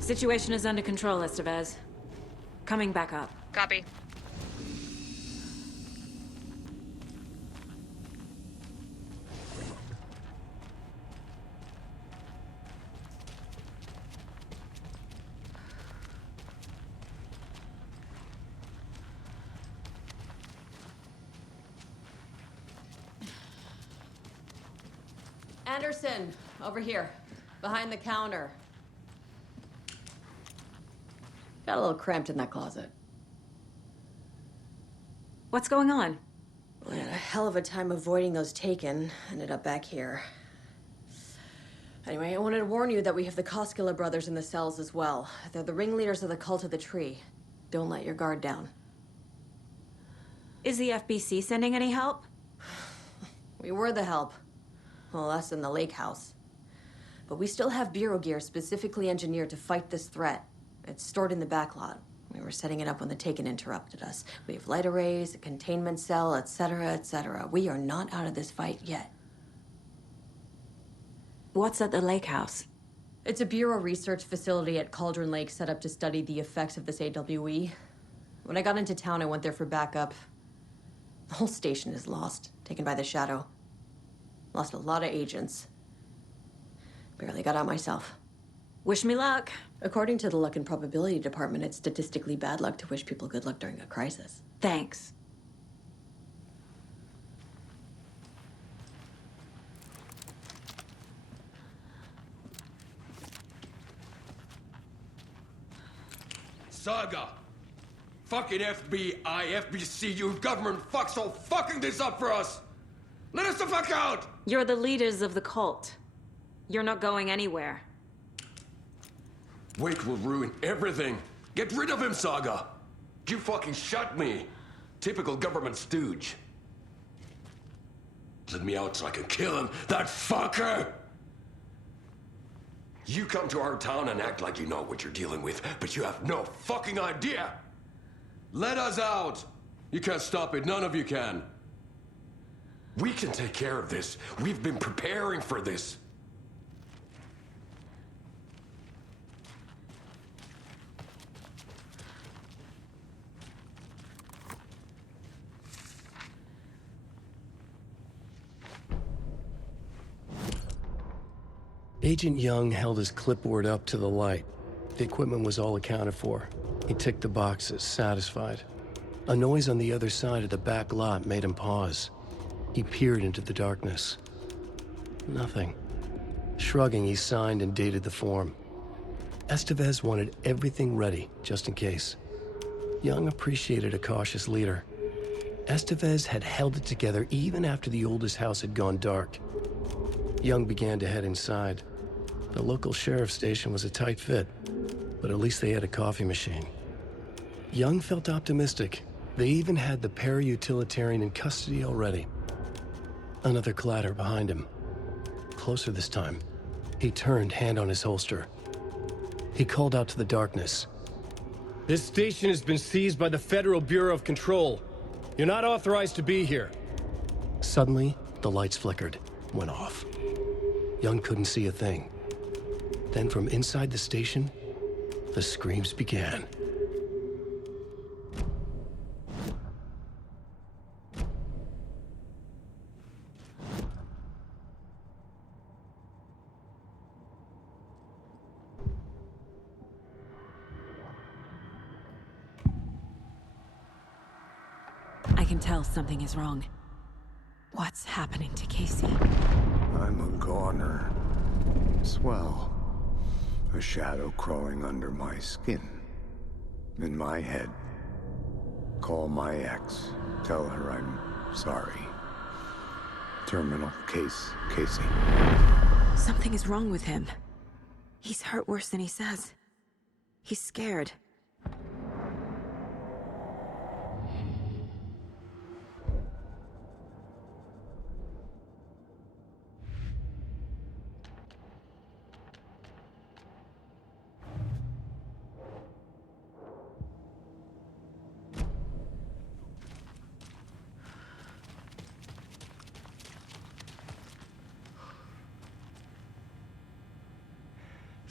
Situation is under control, Estevez. Coming back up. Copy. Anderson, over here, behind the counter. Got a little cramped in that closet. What's going on? We had a hell of a time avoiding those taken. Ended up back here. Anyway, I wanted to warn you that we have the Koskela brothers in the cells as well. They're the ringleaders of the Cult of the Tree. Don't let your guard down. Is the FBC sending any help? We were the help. Well, us in the lake house. But we still have Bureau gear specifically engineered to fight this threat. It's stored in the backlot. We were setting it up when the Taken interrupted us. We have light arrays, a containment cell, etc., etc. We are not out of this fight yet. What's at the lake house? It's a Bureau research facility at Cauldron Lake set up to study the effects of this AWE. When I got into town, I went there for backup. The whole station is lost, taken by the Shadow. Lost a lot of agents. Barely got out myself. Wish me luck. According to the Luck and Probability Department, it's statistically bad luck to wish people good luck during a crisis. Thanks. Saga! Fucking FBI, FBC, you government fucks all fucking this up for us! Let us the fuck out! You're the leaders of the cult. You're not going anywhere. Wake will ruin everything. Get rid of him, Saga! You fucking shut me! Typical government stooge. Let me out so I can kill him, that fucker! You come to our town and act like you know what you're dealing with, but you have no fucking idea! Let us out! You can't stop it, none of you can. We can take care of this. We've been preparing for this. Agent Young held his clipboard up to the light. The equipment was all accounted for. He ticked the boxes, satisfied. A noise on the other side of the back lot made him pause. He peered into the darkness. Nothing. Shrugging, he signed and dated the form. Estevez wanted everything ready, just in case. Young appreciated a cautious leader. Estevez had held it together even after the oldest house had gone dark. Young began to head inside. The local sheriff's station was a tight fit, but at least they had a coffee machine. Young felt optimistic. They even had the para-utilitarian in custody already. Another clatter behind him. Closer this time. He turned, hand on his holster. He called out to the darkness. This station has been seized by the Federal Bureau of Control. You're not authorized to be here. Suddenly, the lights flickered, went off. Young couldn't see a thing. Then from inside the station, the screams began. I can tell something is wrong. What's happening to Casey? I'm a goner. Swell. A shadow crawling under my skin. In my head. Call my ex. Tell her I'm sorry. Terminal case, Casey. Something is wrong with him. He's hurt worse than he says. He's scared.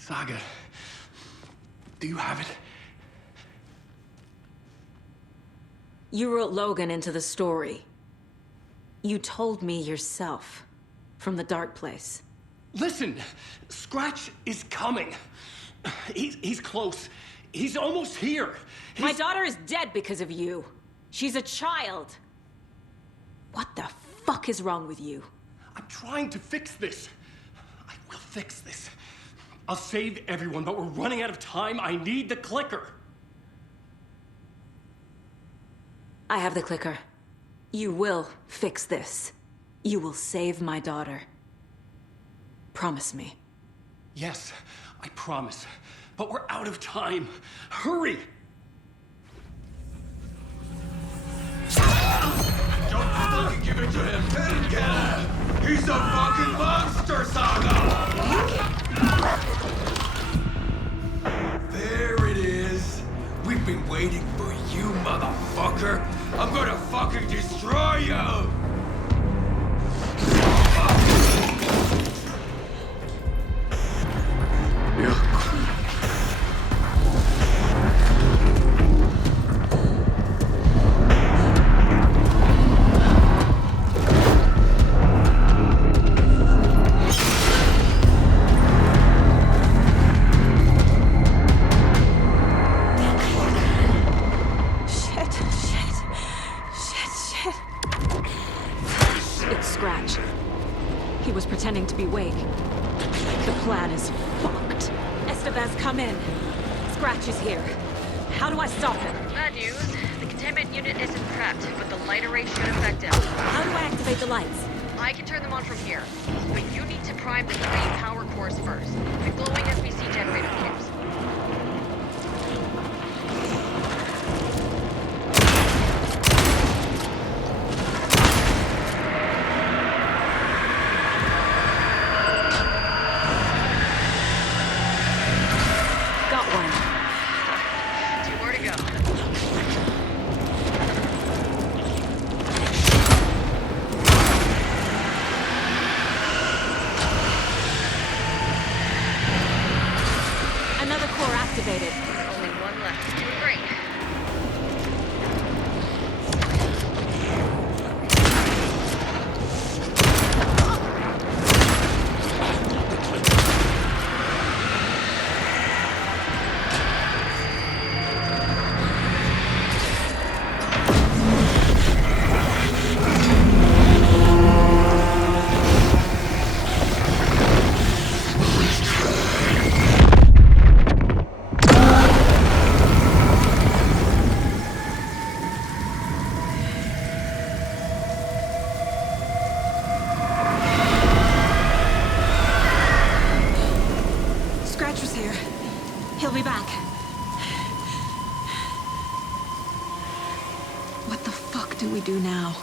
Saga, do you have it? You wrote Logan into the story. You told me yourself. From the dark place. Listen, Scratch is coming. He's close. He's almost here. My daughter is dead because of you. She's a child. What the fuck is wrong with you? I'm trying to fix this. I will fix this. I'll save everyone, but we're running out of time. I need the clicker. I have the clicker. You will fix this. You will save my daughter. Promise me. Yes, I promise. But we're out of time. Hurry! Don't fucking give it to him! Get him! He's a fucking monster, Saga! There it is! We've been waiting for you, motherfucker! I'm gonna fucking destroy you! Pretending to be Wake. The plan is fucked. Estevez, come in. Scratch is here. How do I stop him? Bad news. The containment unit isn't prepped, but the light array should affect him. How do I activate the lights? I can turn them on from here. But you need to prime the three power cores first. The glowing SBC generator cares. Only one left. Doing great. He'll be back. What the fuck do we do now?